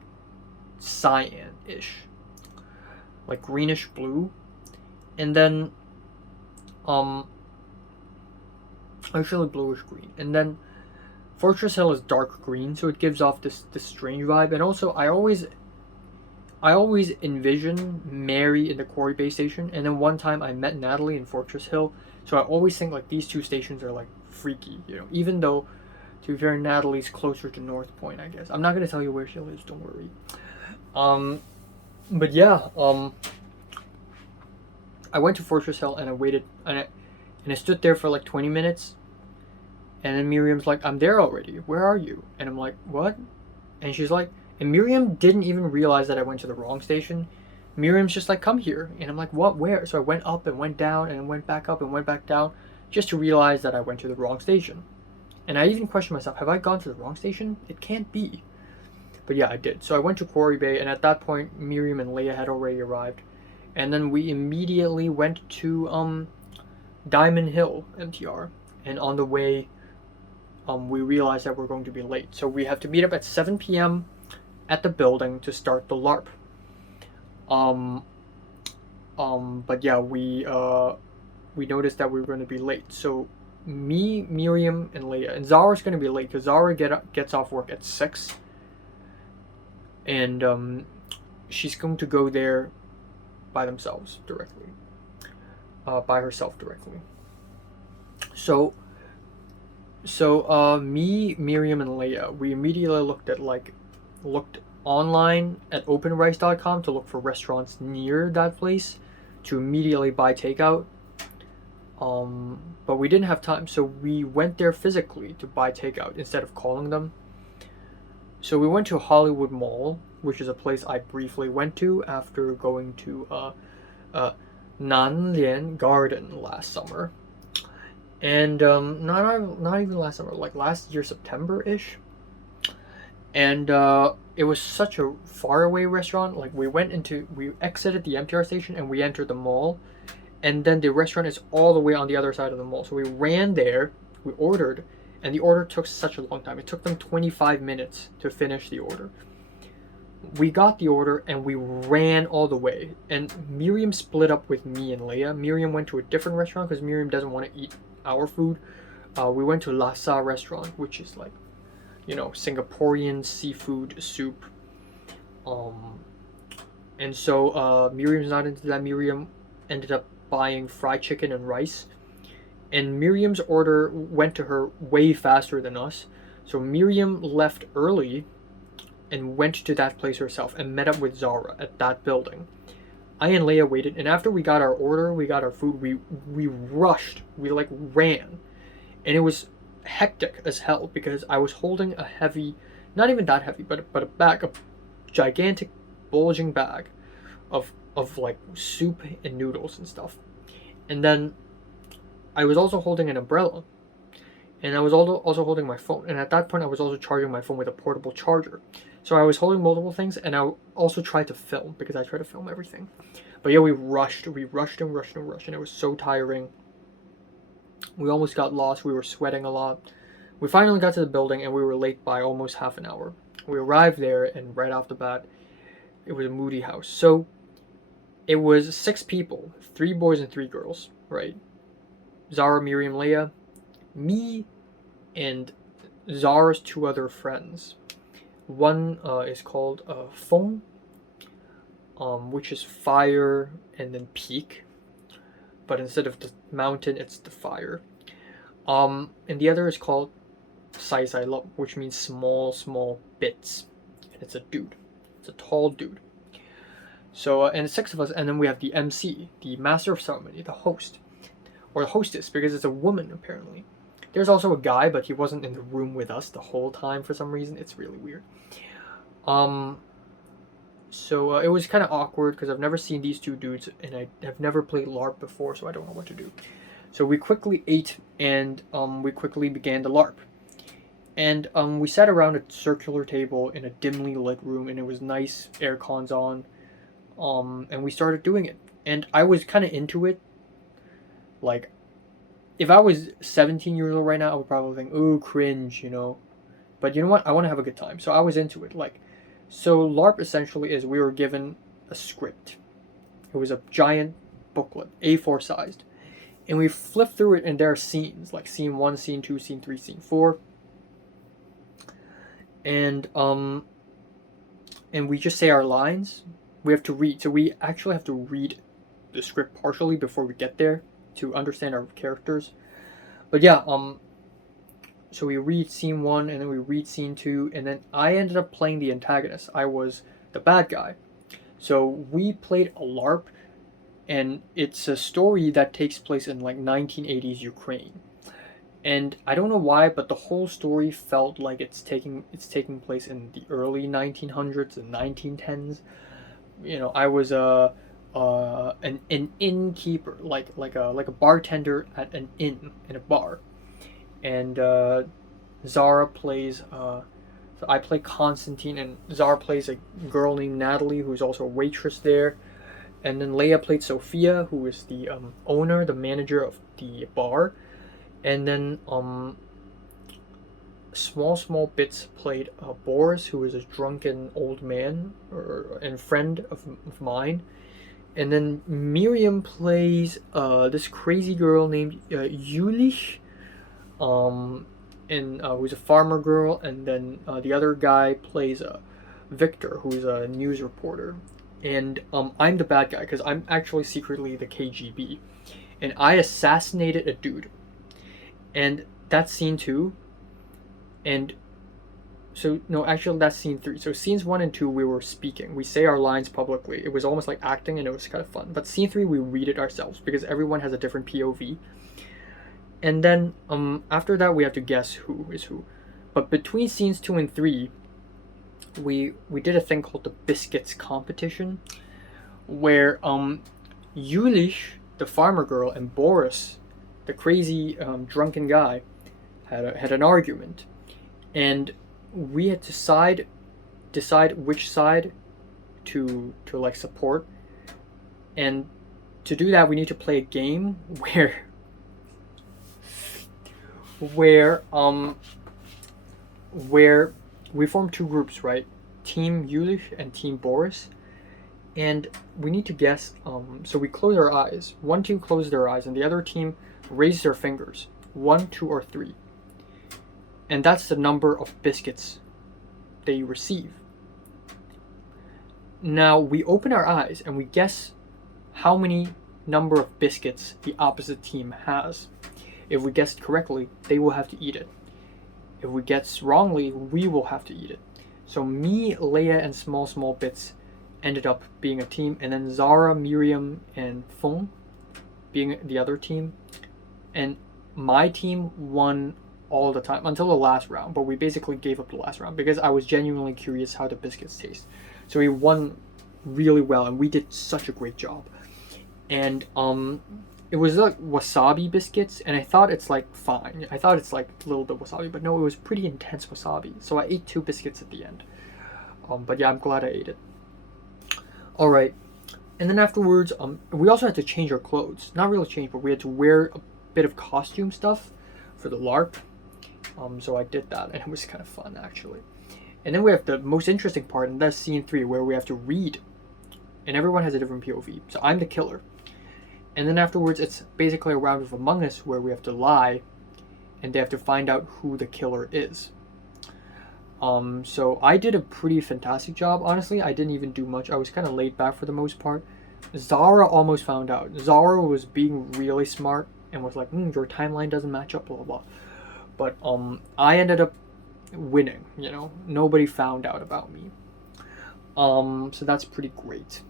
cyan-ish, like greenish blue, and then actually bluish green, and then Fortress Hill is dark green, so it gives off this strange vibe. And also I always envision Mary in the Quarry Bay station, and then one time I met Natalie in Fortress Hill, so I always think like these two stations are like freaky, you know, even though to be fair, Natalie's closer to North Point, I guess. I'm not gonna tell you where she lives, don't worry. But yeah, I went to Fortress Hill and I waited, and I stood there for like 20 minutes, and then Miriam's like, I'm there already, where are you? And I'm like, what? And she's like, and Miriam didn't even realize that I went to the wrong station. Miriam's just like, come here. And I'm like, what, where? So I went up and went down and went back up and went back down just to realize that I went to the wrong station. And I even questioned myself, have I gone to the wrong station? It can't be. But yeah, I did. So I went to Quarry Bay, and at that point, Miriam and Leia had already arrived. And then we immediately went to Diamond Hill MTR. And on the way, we realized that we're going to be late. So we have to meet up at 7 p.m. at the building to start the LARP. But yeah, we noticed that we were going to be late. So me, Miriam, and Leia, and Zara's going to be late because Zara gets off work at 6, and she's going to go there by themselves directly, by herself directly. So me, Miriam, and Leia, we immediately looked online at openrice.com to look for restaurants near that place to immediately buy takeout. But we didn't have time, so we went there physically to buy takeout instead of calling them. So we went to Hollywood Mall, which is a place I briefly went to after going to Nanlian Garden last summer. And not even last summer, like last year September-ish. And it was such a faraway restaurant. Like we exited the MTR station and we entered the mall, and then the restaurant is all the way on the other side of the mall. So we ran there, we ordered, and the order took such a long time. It took them 25 minutes to finish the order. We got the order and we ran all the way. And Miriam split up with me and Leia. Miriam went to a different restaurant because Miriam doesn't want to eat our food. We went to Lhasa restaurant, which is like, you know, Singaporean seafood soup. And so Miriam's not into that. Miriam ended up buying fried chicken and rice. And Miriam's order went to her way faster than us. So Miriam left early and went to that place herself and met up with Zara at that building. I and Leia waited, and after we got our order, we got our food, we rushed. We like ran. And it was hectic as hell because I was holding a heavy, not even that heavy, but a bag, a gigantic bulging bag of like soup and noodles and stuff. And then I was also holding an umbrella, and I was also holding my phone. And at that point I was also charging my phone with a portable charger. So I was holding multiple things, and I also tried to film because I try to film everything. But yeah, we rushed and rushed, and it was so tiring. We almost got lost. We were sweating a lot. We finally got to the building, and we were late by almost half an hour. We arrived there, and right off the bat, it was a moody house. So it was 6 people, 3 boys and 3 girls, right? Zara, Miriam, Leia, me, and Zara's 2 other friends. One is called Feng, which is fire and then peak, but instead of the mountain, it's the fire. And the other is called Sai Sai Lo, which means small bits. And it's a dude. It's a tall dude. So, and 6 of us, and then we have the MC, the master of ceremony, the host, or the hostess, because it's a woman apparently. There's also a guy, but he wasn't in the room with us the whole time for some reason. It's really weird. So it was kind of awkward because I've never seen these 2 dudes, and I have never played LARP before, so I don't know what to do. So we quickly ate, and we quickly began the LARP. And we sat around a circular table in a dimly lit room, and it was nice, air cons on. And we started doing it. And I was kind of into it. Like, if I was 17 years old right now, I would probably think, ooh, cringe, you know. But you know what? I want to have a good time. So I was into it. Like, so LARP essentially is we were given a script. It was a giant booklet, A4 sized. And we flip through it, and there are scenes, like scene 1, scene 2, scene 3, scene 4. And we just say our lines. We have to read. So we actually have to read the script partially before we get there to understand our characters. But yeah, so we read scene 1, and then we read scene 2, and then I ended up playing the antagonist. I was the bad guy. So we played a LARP, and it's a story that takes place in like 1980s Ukraine. And I don't know why, but the whole story felt like it's taking place in the early 1900s and 1910s. You know, I was an innkeeper, like a bartender at an inn in a bar, and Zara plays. So I play Constantine, and Zara plays a girl named Natalie, who's also a waitress there. And then Leia played Sophia, who is the owner, the manager of the bar. And then small bits played Boris, who is a drunken old man and friend of mine. And then Miriam plays this crazy girl named Yulish, who's a farmer girl. And then the other guy plays Victor, who's a news reporter. And I'm the bad guy because I'm actually secretly the KGB, and I assassinated a dude. And that's scene 2. And so no, actually that's scene 3. So scenes 1 and 2 we were speaking. We say our lines publicly. It was almost like acting, and it was kind of fun. But scene 3 we read it ourselves because everyone has a different POV. And then after that we have to guess who is who. But between scenes 2 and 3, we did a thing called the Biscuits competition, where Yulish, the farmer girl, and Boris, the crazy drunken guy, had an argument, and we had to decide which side to like support. And to do that, we need to play a game where we form 2 groups, right? Team Yulish and Team Boris. And we need to guess, so we close our eyes. One team closes their eyes, and the other team raises their fingers. 1, 2, or 3. And that's the number of biscuits they receive. Now, we open our eyes, and we guess how many number of biscuits the opposite team has. If we guessed correctly, they will have to eat it. If we guess wrongly, we will have to eat it. So me, Leia, and Small Bits ended up being a team, and then Zara, Miriam, and Feng being the other team. And my team won all the time until the last round, but we basically gave up the last round because I was genuinely curious how the biscuits taste. So we won really well, and we did such a great job. And it was like wasabi biscuits, and I thought it's like fine. I thought it's like a little bit wasabi, but no, it was pretty intense wasabi. So I ate 2 biscuits at the end. But yeah, I'm glad I ate it. All right, and then afterwards, we also had to change our clothes. Not really change, but we had to wear a bit of costume stuff for the LARP. So I did that, and it was kind of fun actually. And then we have the most interesting part, and that's scene 3, where we have to read, and everyone has a different POV. So I'm the killer. And then afterwards, it's basically a round of Among Us where we have to lie, and they have to find out who the killer is. So I did a pretty fantastic job. Honestly, I didn't even do much. I was kind of laid back for the most part. Zara almost found out. Zara was being really smart and was like, your timeline doesn't match up, blah, blah, blah. But I ended up winning, you know. Nobody found out about me. So that's pretty great.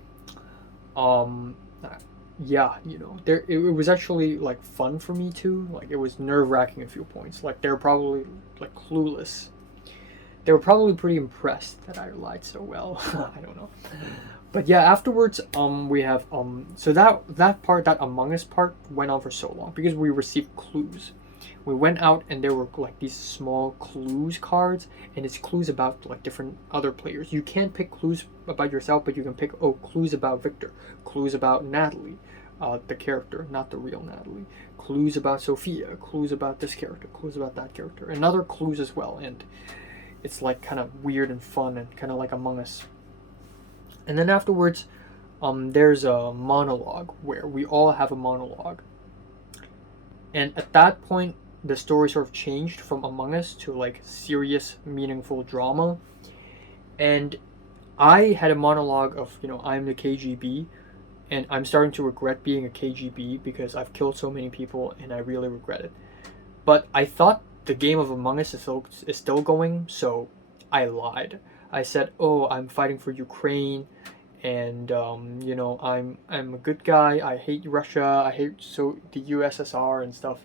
Yeah, you know, it was actually like fun for me too. Like it was nerve-wracking a few points. Like they're probably like clueless. They were probably pretty impressed that I lied so well. I don't know, But yeah, afterwards, we have so that part, that Among Us part, went on for so long because we received clues. We went out and there were like these small clues cards, and it's clues about like different other players. You can't pick clues about yourself, but you can pick clues about Victor, clues about Natalie, the character, not the real Natalie, clues about Sophia, clues about this character, clues about that character, and other clues as well. And it's like kind of weird and fun and kind of like Among Us. And then afterwards, there's a monologue where we all have a monologue. And at that point, the story sort of changed from Among Us to like serious, meaningful drama. And I had a monologue of, I'm the KGB, and I'm starting to regret being a KGB because I've killed so many people and I really regret it. But I thought the game of Among Us is still going, so I lied. I said, "Oh, I'm fighting for Ukraine, and I'm a good guy. I hate Russia. I hate the USSR and stuff,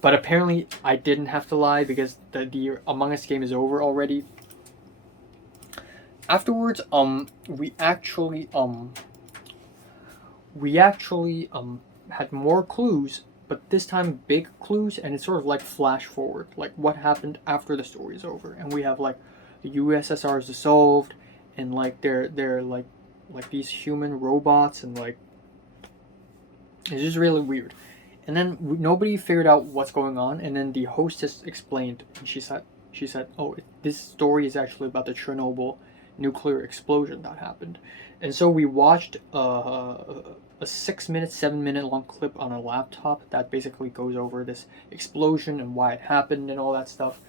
But apparently, I didn't have to lie because the Among Us game is over already. Afterwards, we actually had more clues, but this time big clues, and it's sort of like flash forward, like what happened after the story is over, and we have like the USSR is dissolved, and like they're like these human robots, and like it's just really weird. And then nobody figured out what's going on, and then the hostess explained, and she said, "Oh, this story is actually about the Chernobyl nuclear explosion that happened." And so we watched a 6-minute, 7-minute long clip on a laptop that basically goes over this explosion and why it happened and all that stuff.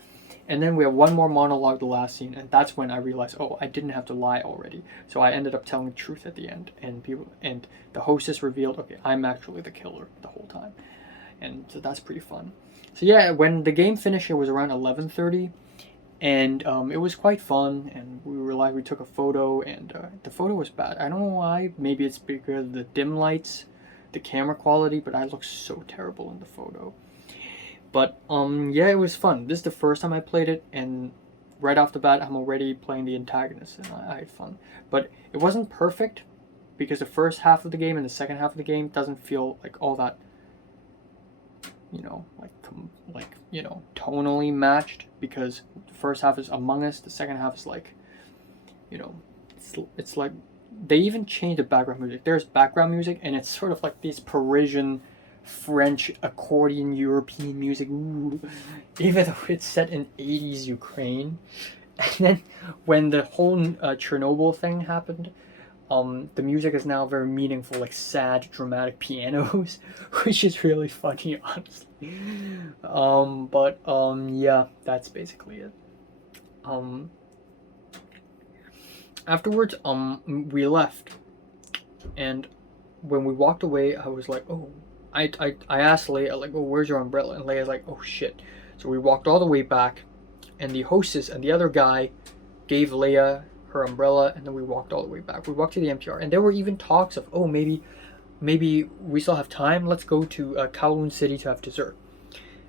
And then we have one more monologue, the last scene, and that's when I realized, oh, I didn't have to lie already. So I ended up telling the truth at the end, and the hostess revealed, okay, I'm actually the killer the whole time, and so that's pretty fun. So yeah, when the game finished, it was around 11:30, and it was quite fun, and we took a photo, and the photo was bad. I don't know why. Maybe it's because of the dim lights, the camera quality, but I look so terrible in the photo. But yeah, it was fun. This is the first time I played it, and right off the bat, I'm already playing the antagonist, and I had fun. But it wasn't perfect, because the first half of the game and the second half of the game doesn't feel like all that, tonally matched, because the first half is Among Us, the second half is like, it's like, they even changed the background music. There's background music, and it's sort of like these Parisian, French accordion European music. Ooh. Even though it's set in 80s Ukraine. And then when the whole Chernobyl thing happened, the music is now very meaningful, like sad, dramatic pianos, which is really funny, honestly. Yeah, that's basically it. Afterwards, we left, and when we walked away, I was like, oh. I asked Leia, like, oh, where's your umbrella? And Leia's like, oh, shit. So we walked all the way back, and the hostess and the other guy gave Leia her umbrella, and then we walked all the way back. We walked to the MTR, and there were even talks of, oh, maybe we still have time. Let's go to Kowloon City to have dessert.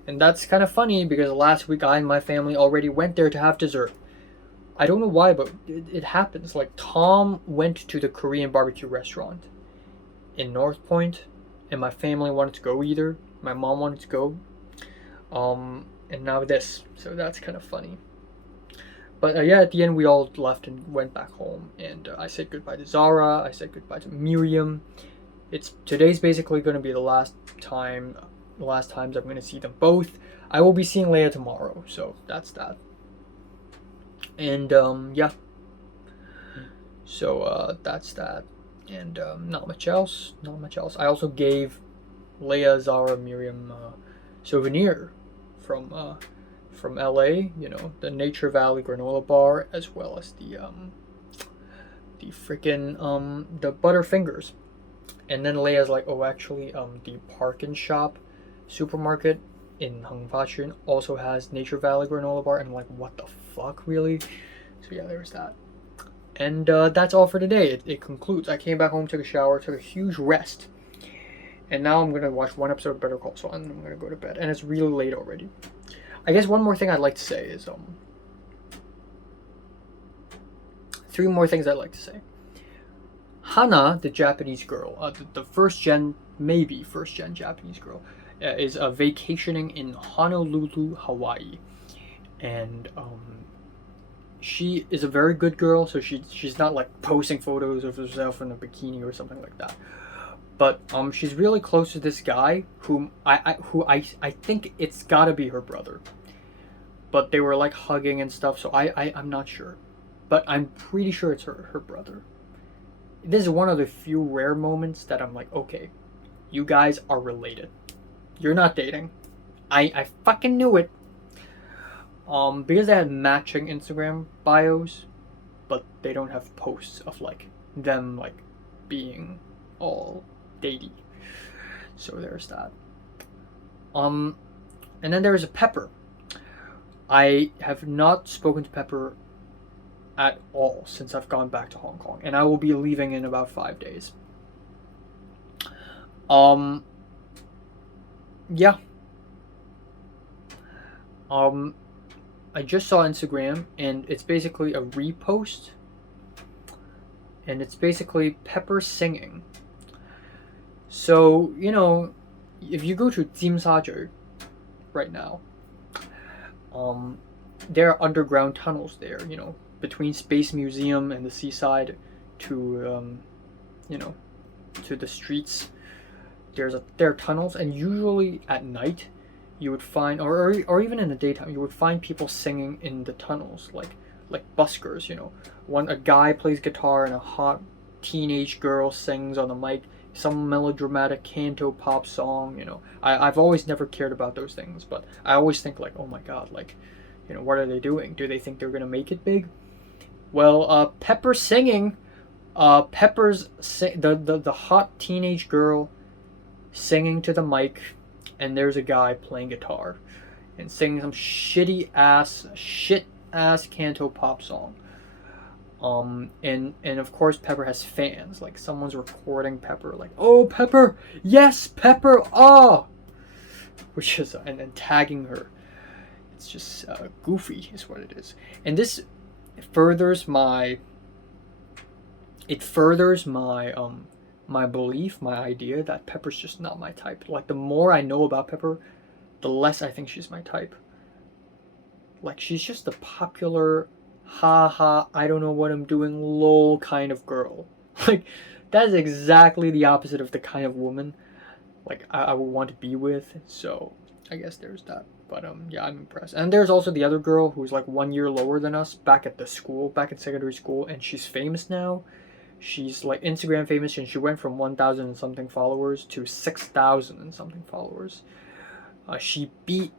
And that's kind of funny, because last week I and my family already went there to have dessert. I don't know why, but it happens. Like, Tom went to the Korean barbecue restaurant in North Point, and my family wanted to go either. My mom wanted to go. And now this. So that's kind of funny. But yeah, at the end we all left and went back home. And I said goodbye to Zara. I said goodbye to Miriam. Today's basically going to be the last times I'm going to see them both. I will be seeing Leia tomorrow. So that's that. And yeah. So that's that. And not much else. I also gave Leia, Zara, Miriam souvenir from LA. The Nature Valley granola bar, as well as the freaking the Butterfingers. And then Leia's like, oh, actually, the Park and Shop supermarket in Hongfachun also has Nature Valley granola bar. And I'm like, what the fuck, really? So yeah, there's that. And that's all for today. It concludes. I came back home, took a shower, took a huge rest. And now I'm going to watch one episode of Better Call Saul, and then I'm going to go to bed. And it's really late already. I guess one more thing I'd like to say is... 3 more things I'd like to say. Hana, the Japanese girl, the first gen, maybe first gen Japanese girl, is vacationing in Honolulu, Hawaii, and she is a very good girl. So she's not like posting photos of herself in a bikini or something like that. But she's really close to this guy who I think it's gotta be her brother. But they were like hugging and stuff, so I'm not sure. But I'm pretty sure it's her brother. This is one of the few rare moments that I'm like, okay, you guys are related. You're not dating. I fucking knew it. Because they had matching Instagram bios, but they don't have posts of like them like being all datey. So there's that. And then there's a Pepper. I have not spoken to Pepper at all since I've gone back to Hong Kong, and I will be leaving in about 5 days. Yeah. I just saw Instagram, and it's basically a repost, and it's basically Pepper singing. So, you know, if you go to Tsimsha right now, there are underground tunnels there, you know, between Space Museum and the seaside to, you know, to the streets. There are tunnels, and usually at night you would find, or even in the daytime, you would find people singing in the tunnels, like buskers, you know. A guy plays guitar and a hot teenage girl sings on the mic, some melodramatic canto pop song, you know. I've always never cared about those things, but I always think like, oh my god, like, you know, what are they doing? Do they think they're gonna make it big? Well, Pepper's singing. The hot teenage girl singing to the mic, and there's a guy playing guitar and singing some shit ass canto pop song. And of course Pepper has fans. Like someone's recording Pepper, like, "Oh Pepper, yes Pepper, oh," which is and then tagging her. It's just goofy, is what it is. And this furthers my my belief, my idea that Pepper's just not my type. Like the more I know about Pepper, the less I think she's my type. Like she's just a popular, haha, I don't know what I'm doing, lol kind of girl. Like that is exactly the opposite of the kind of woman like I would want to be with. So I guess there's that. But yeah, I'm impressed. And there's also the other girl who's like 1 year lower than us, back at secondary school, and she's famous now. She's like Instagram famous, and she went from 1,000 and something followers to 6,000 and something followers. She beat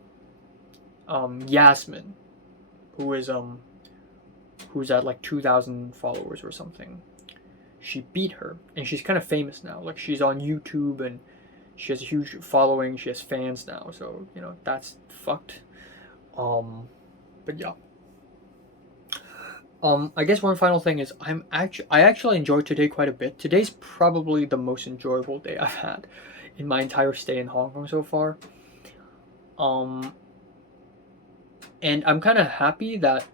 Yasmin, who's at like 2,000 followers or something. She beat her, and she's kind of famous now. Like she's on YouTube, and she has a huge following. She has fans now, so you know that's fucked. But yeah. I guess one final thing is I actually enjoyed today quite a bit. Today's probably the most enjoyable day I've had in my entire stay in Hong Kong so far. And I'm kind of happy that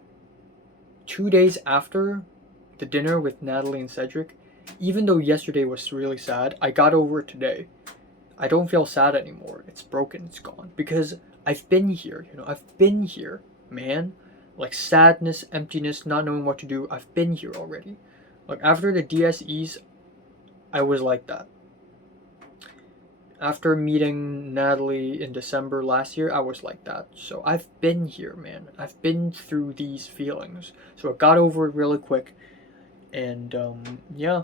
2 days after the dinner with Natalie and Cedric, even though yesterday was really sad, I got over it today. I don't feel sad anymore. It's broken, it's gone. Because I've been here, you know, I've been here, man. Like sadness, emptiness, not knowing what to do, I've been here already. Like after the DSEs, I was like that. After meeting Natalie in December last year, I was like that. So I've been here, man. I've been through these feelings. So I got over it really quick. And yeah.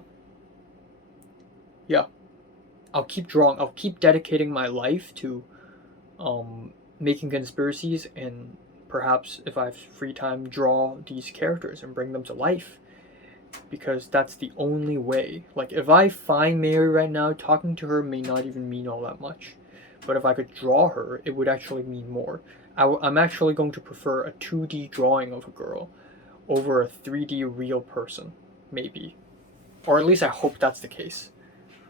I'll keep drawing. I'll keep dedicating my life to making conspiracies, and perhaps if I have free time, draw these characters and bring them to life. Because that's the only way. Like if I find Mary right now, talking to her may not even mean all that much. But if I could draw her, it would actually mean more. I'm actually going to prefer a 2D drawing of a girl over a 3D real person, maybe. Or at least I hope that's the case.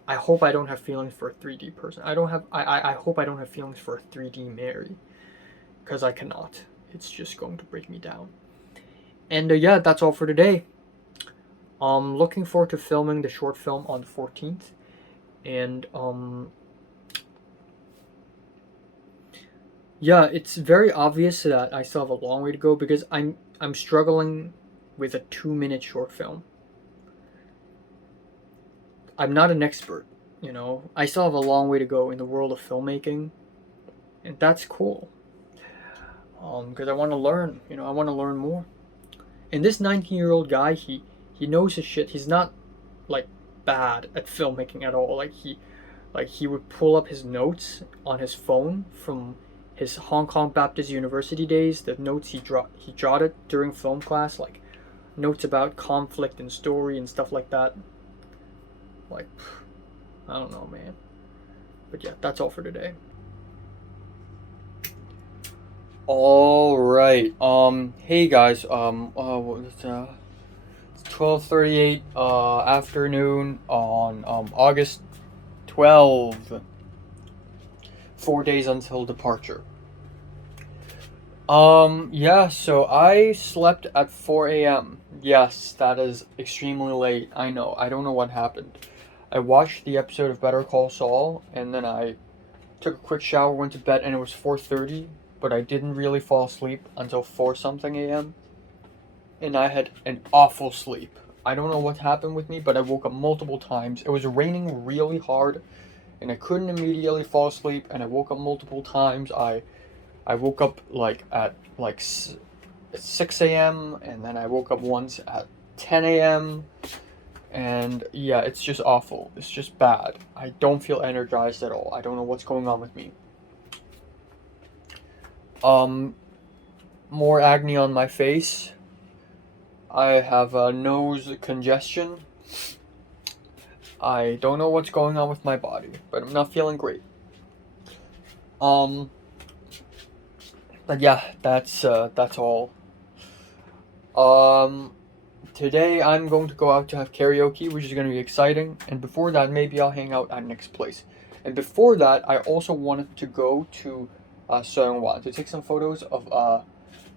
I hope I don't have feelings for a 3D person. I hope I don't have feelings for a 3D Mary. Because I cannot. It's just going to break me down. And yeah, that's all for today. Looking forward to filming the short film on the 14th, and yeah, it's very obvious that I still have a long way to go because I'm struggling with a 2-minute short film. I'm not an expert, you know. I still have a long way to go in the world of filmmaking, and that's cool. Because I want to learn, you know, I want to learn more. And this 19-year-old guy, he knows his shit. He's not like bad at filmmaking at all. Like he would pull up his notes on his phone from his Hong Kong Baptist University days, the notes he jotted during film class, like notes about conflict and story and stuff like that. Like, I don't know, man. But yeah, that's all for today. All right. Hey guys. It's 12:38 afternoon on August 12th. 4 days until departure. Yeah, so I slept at 4 a.m. Yes, that is extremely late. I know. I don't know what happened. I watched the episode of Better Call Saul, and then I took a quick shower, went to bed, and it was 4:30, but I didn't really fall asleep until 4 something a.m. And I had an awful sleep. I don't know what happened with me, but I woke up multiple times. It was raining really hard, and I couldn't immediately fall asleep, and I woke up multiple times. I woke up at 6 a.m. and then I woke up once at 10 a.m. and yeah, it's just awful. It's just bad. I don't feel energized at all. I don't know what's going on with me. More acne on my face. I have a nose congestion. I don't know what's going on with my body, but I'm not feeling great. But yeah, that's all. Today I'm going to go out to have karaoke, which is going to be exciting. And before that, maybe I'll hang out at Nick's place. And before that, I also wanted to go to Seongwan to take some photos of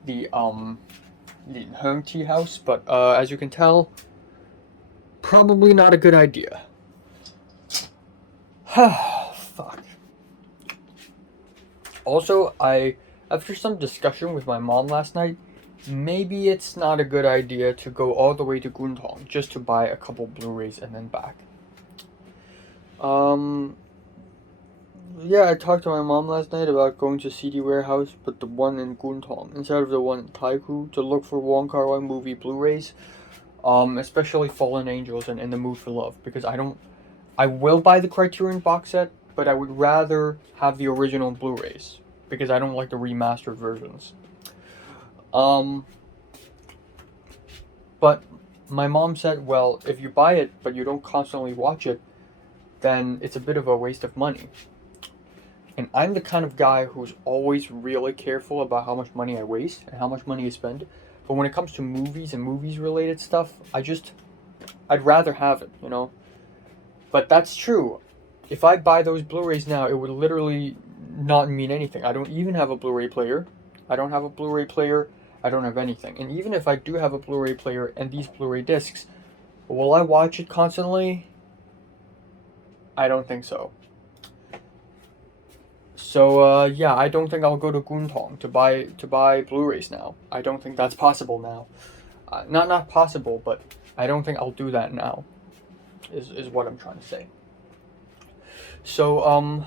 the Lin Heng Tea House. But as you can tell, probably not a good idea. Fuck. Also, after some discussion with my mom last night, maybe it's not a good idea to go all the way to Guntong just to buy a couple Blu-rays and then back. Yeah, I talked to my mom last night about going to CD Warehouse, but the one in Guntong instead of the one in Taikoo, to look for Wong Kar-wai movie Blu-rays, especially Fallen Angels and In the Mood for Love, because I will buy the Criterion box set, but I would rather have the original Blu-rays because I don't like the remastered versions. But my mom said, well, if you buy it but you don't constantly watch it, then it's a bit of a waste of money. And I'm the kind of guy who's always really careful about how much money I waste and how much money I spend. But when it comes to movies and movies related stuff, I'd rather have it, you know? But that's true. If I buy those Blu-rays now, it would literally not mean anything. I don't even have a Blu-ray player. I don't have a Blu-ray player. I don't have anything. And even if I do have a Blu-ray player and these Blu-ray discs, will I watch it constantly? I don't think so. So yeah, I don't think I'll go to Guntong to buy Blu-rays now. I don't think that's possible now. Not possible, but I don't think I'll do that now. Is what I'm trying to say. So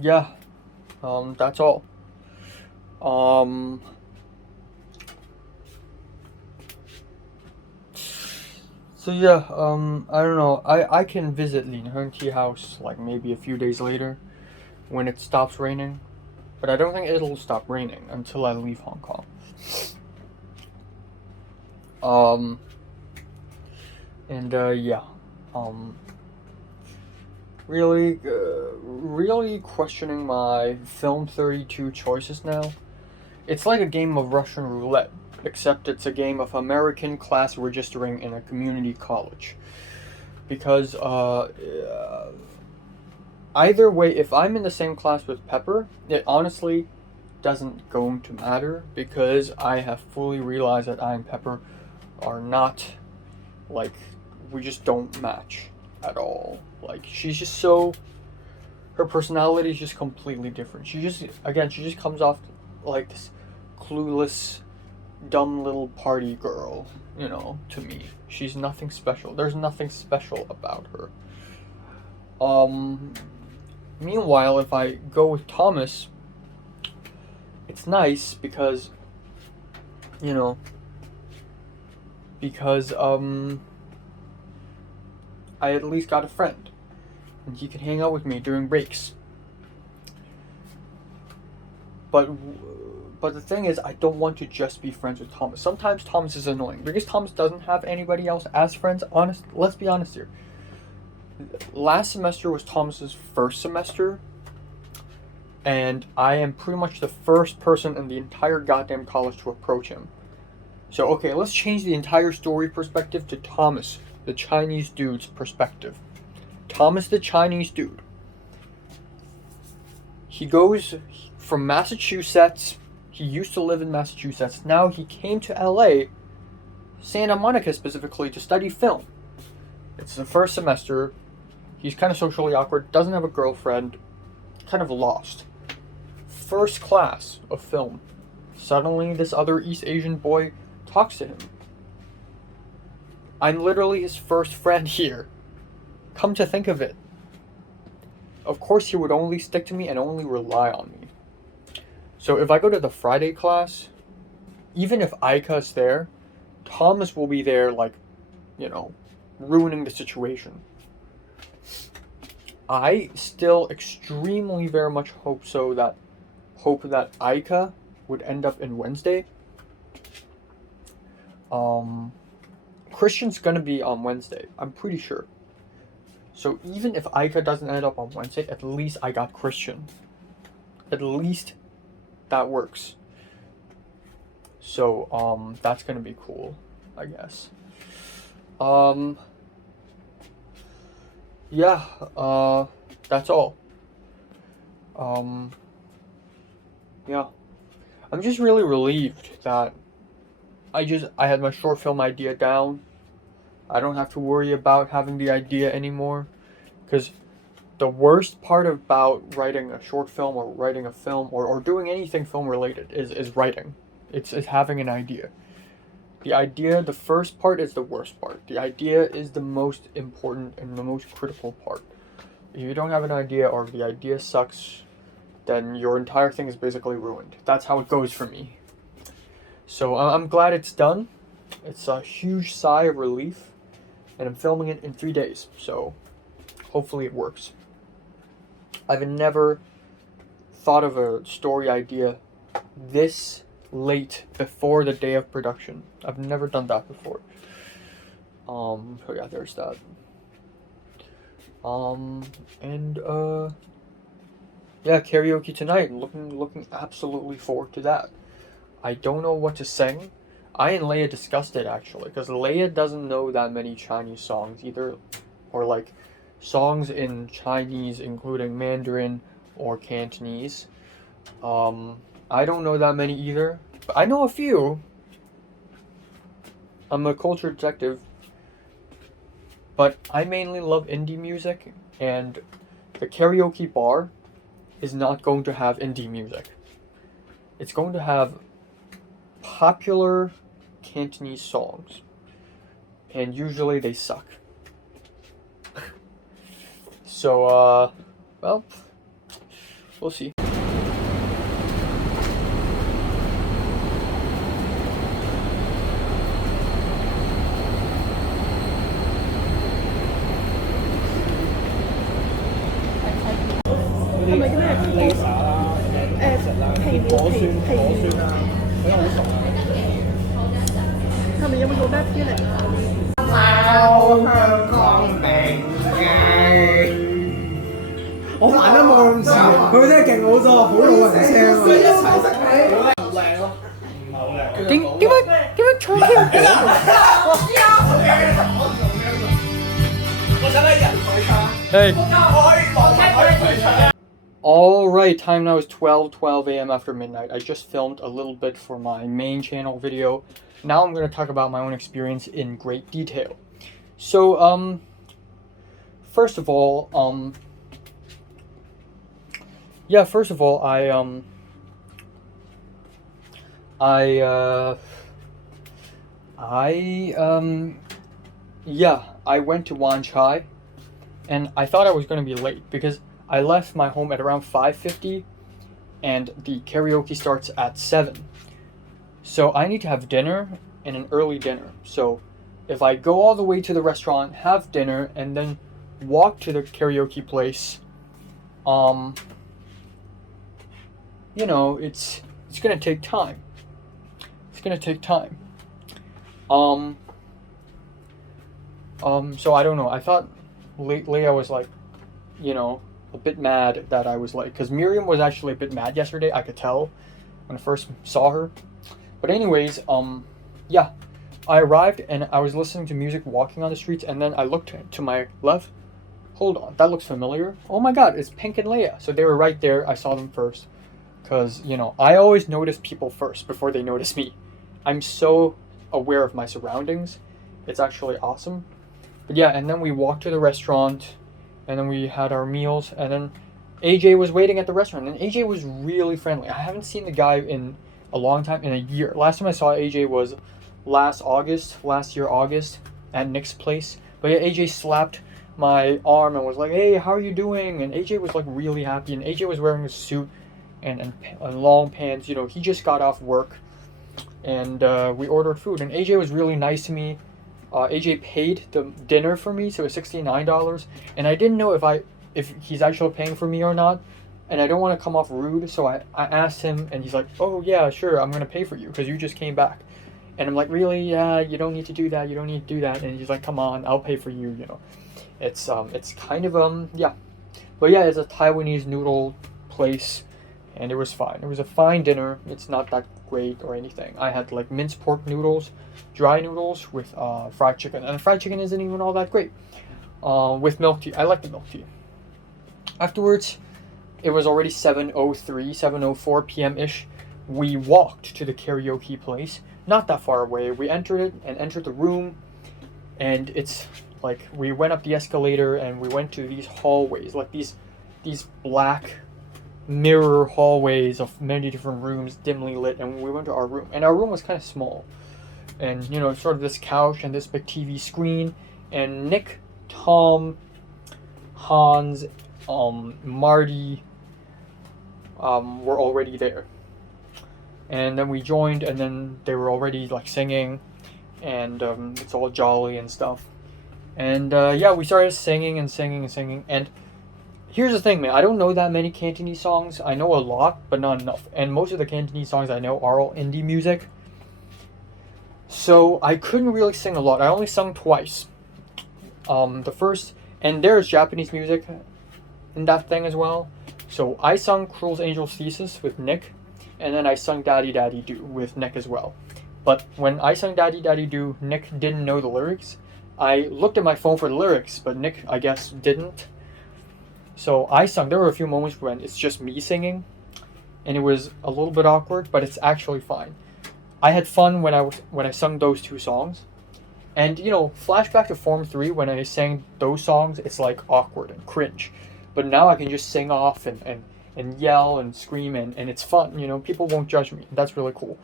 yeah, that's all. So yeah, I don't know. I can visit Lin Heng Tea House like maybe a few days later when it stops raining, but I don't think it'll stop raining until I leave Hong Kong. Yeah, really questioning my Film 32 choices now. It's like a game of Russian roulette, except it's a game of American class registering in a community college. Because, either way, if I'm in the same class with Pepper, it honestly doesn't going to matter because I have fully realized that I and Pepper are not Like, we just don't match at all. Like, she's just so, her personality is just completely different. She just comes off like this clueless, dumb little party girl, you know, to me. She's nothing special. There's nothing special about her. Meanwhile, if I go with Thomas, it's nice because, you know, I at least got a friend, and he can hang out with me during breaks. But the thing is, I don't want to just be friends with Thomas. Sometimes Thomas is annoying because Thomas doesn't have anybody else as friends. Let's be honest here. Last semester was Thomas's first semester, and I am pretty much the first person in the entire goddamn college to approach him. So, okay, let's change the entire story perspective to Thomas, the Chinese dude's perspective. Thomas, the Chinese dude. He goes from Massachusetts. He used to live in Massachusetts. Now he came to LA, Santa Monica specifically, to study film. It's the first semester. He's kind of socially awkward, doesn't have a girlfriend, kind of lost. First class of film. Suddenly, this other East Asian boy talks to him. I'm literally his first friend here. Come to think of it. Of course, he would only stick to me and only rely on me. So if I go to the Friday class, even if Aika's there, Thomas will be there, like, you know, ruining the situation. I still extremely very much hope that Aika would end up in Wednesday. Christian's gonna be on Wednesday, I'm pretty sure. So even if Aika doesn't end up on Wednesday, at least I got Christian. At least that works. So that's gonna be cool, I guess. Yeah, that's all. Yeah. I'm just really relieved that I had my short film idea down. I don't have to worry about having the idea anymore. Because the worst part about writing a short film or writing a film or doing anything film related is writing. It's having an idea. The first part is the worst part. The idea is the most important and the most critical part. If you don't have an idea or if the idea sucks, then your entire thing is basically ruined. That's how it goes for me. So I'm glad it's done. It's a huge sigh of relief. And I'm filming it in 3 days. So hopefully it works. I've never thought of a story idea this late before the day of production. I've never done that before. So yeah, there's that. Yeah, karaoke tonight. Looking absolutely forward to that. I don't know what to sing. I and Leia discussed it actually, because Leia doesn't know that many Chinese songs either, or like songs in Chinese including Mandarin or Cantonese. I don't know that many either, but I know a few. I'm a culture detective, but I mainly love indie music, and the karaoke bar is not going to have indie music. It's going to have popular Cantonese songs, and usually they suck. So, well, we'll see. Hey. Alright, time now is 12 a.m. after midnight. I just filmed a little bit for my main channel video. Now I'm going to talk about my own experience in great detail. So, first of all, yeah, first of all, I, yeah, I went to Wan Chai, and I thought I was gonna be late because I left my home at around 5:50, and the karaoke starts at 7. So I need to have dinner and an early dinner. So if I go all the way to the restaurant, have dinner, and then walk to the karaoke place, um, it's gonna take time. It's gonna take time. Um, so I don't know. I thought lately I was like, a bit mad that I was late because Miriam was actually a bit mad yesterday. I could tell when I first saw her. But anyways, yeah, I arrived and I was listening to music walking on the streets, and then I looked to my left. Hold on, that looks familiar. Oh my God, it's Pink and Leia. So they were right there. I saw them first because I always notice people first before they notice me. I'm so aware of my surroundings. It's actually awesome. But yeah, and then we walked to the restaurant, and then we had our meals, and then AJ was waiting at the restaurant, and AJ was really friendly. I haven't seen the guy in a long time, in a year. Last time I saw AJ was last year August, at Nick's place. But yeah, AJ slapped my arm and was like, "Hey, how are you doing?" And AJ was like really happy, and AJ was wearing a suit and long pants. He just got off work, and we ordered food, and AJ was really nice to me. AJ paid the dinner for me, so it was $69, and I didn't know if he's actually paying for me or not, and I don't want to come off rude, so I asked him, and he's like, "Oh yeah, sure, I'm gonna pay for you because you just came back," and I'm like, "Really? Yeah, you don't need to do that. You don't need to do that," and he's like, "Come on, I'll pay for you." It's kind of yeah, but yeah, it's a Taiwanese noodle place, and it was fine. It was a fine dinner. It's not that great or anything. I had like minced pork noodles, dry noodles with fried chicken, and the fried chicken isn't even all that great. With milk tea, I like the milk tea. Afterwards, it was already 7:04 p.m. ish. We walked to the karaoke place, not that far away. We entered it and entered the room, and it's like we went up the escalator and we went to these hallways, like these black mirror hallways of many different rooms, dimly lit, and we went to our room, and our room was kind of small, and sort of this couch and this big TV screen, and Nick, Tom, Hans, Marty were already there, and then we joined, and then they were already like singing, and it's all jolly and stuff, and yeah, we started singing and singing and singing, and here's the thing, man. I don't know that many Cantonese songs. I know a lot, but not enough. And most of the Cantonese songs I know are all indie music. So I couldn't really sing a lot. I only sung twice. The first, and there's Japanese music in that thing as well. So I sung Cruel Angel's Thesis with Nick, and then I sung Daddy Daddy Do with Nick as well. But when I sung Daddy Daddy Do, Nick didn't know the lyrics. I looked at my phone for the lyrics, but Nick, I guess, didn't. So I sung. There were a few moments when it's just me singing, and it was a little bit awkward, but it's actually fine. I had fun when I sung those two songs, and flashback to Form 3 when I sang those songs, it's like awkward and cringe, but now I can just sing off and yell and scream, and it's fun. People won't judge me. That's really cool.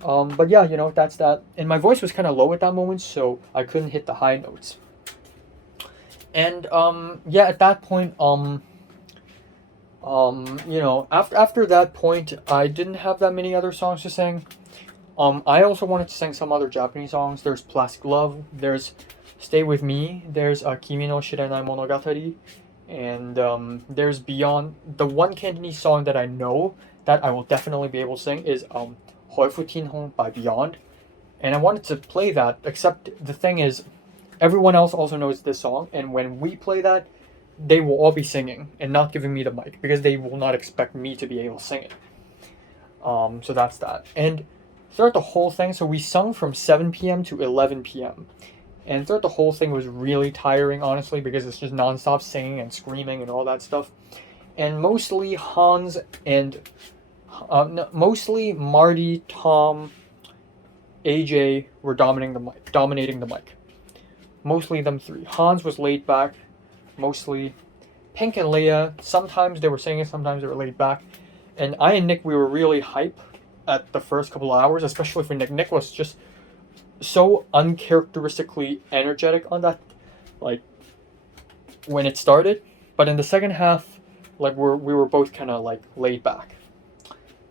But yeah, that's that. And my voice was kind of low at that moment, so I couldn't hit the high notes. And yeah, at that point, after that point, I didn't have that many other songs to sing. I also wanted to sing some other Japanese songs. There's Plastic Love, there's Stay With Me, there's Kimi no Shiranai Monogatari, and there's Beyond. The one Cantonese song that I know that I will definitely be able to sing is Hoifu Tin Hong by Beyond. And I wanted to play that, except the thing is, everyone else also knows this song, and when we play that, they will all be singing and not giving me the mic because they will not expect me to be able to sing it. So that's that. And throughout the whole thing, so we sung from 7 p.m. to 11 p.m. And throughout the whole thing was really tiring, honestly, because it's just nonstop singing and screaming and all that stuff. And mostly Hans and mostly Marty, Tom, AJ were dominating the mic. Mostly them three. Hans was laid back, mostly. Pink and Leia, sometimes they were singing, sometimes they were laid back. And I and Nick, we were really hype at the first couple of hours, especially for Nick. Nick was just so uncharacteristically energetic on that, like, when it started. But in the second half, like, we were both kind of, like, laid back.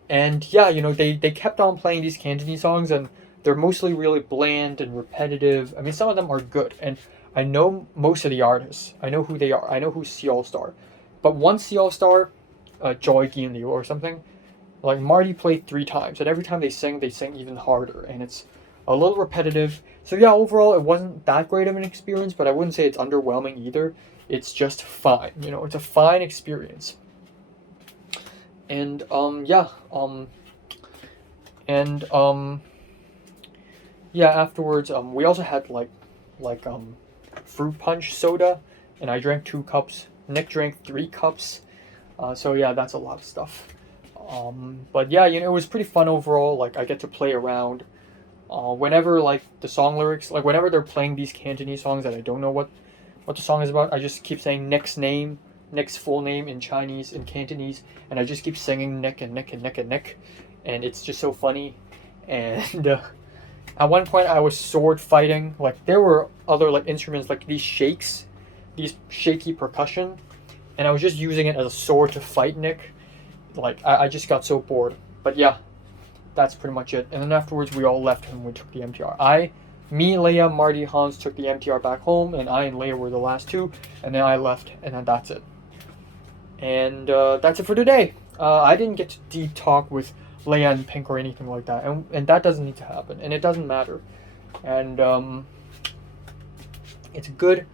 And yeah, you know, they kept on playing these Cantonese songs, and they're mostly really bland and repetitive. I mean, some of them are good, and I know most of the artists. I know who they are. I know who's C All Star. But one C All Star, Joy Gin Liu or something, like Marty played 3 times, and every time they sing even harder, and it's a little repetitive. So yeah, overall it wasn't that great of an experience, but I wouldn't say it's underwhelming either. It's just fine, you know, it's a fine experience. And yeah, yeah, afterwards we also had like fruit punch soda, and I drank 2 cups. Nick drank 3 cups. So yeah, that's a lot of stuff. But yeah, you know, it was pretty fun overall. Like, I get to play around. Whenever, like, the song lyrics, like, whenever they're playing these Cantonese songs that I don't know what the song is about, I just keep saying Nick's name, Nick's full name in Chinese, in Cantonese, and I just keep singing Nick and Nick and Nick and Nick, and it's just so funny. And at one point I was sword fighting. Like, there were other, like, instruments, like these shakes, these shaky percussion, and I was just using it as a sword to fight Nick. Like, I just got so bored. But yeah, that's pretty much it. And then afterwards, we all left and we took the MTR. Me, Leia, Marty, Hans took the MTR back home, and I and Leia were the last 2, and then I left, and then that's it. And that's it for today. I didn't get to deep talk with Leia and Pink or anything like that, and that doesn't need to happen, and it doesn't matter. And it's good.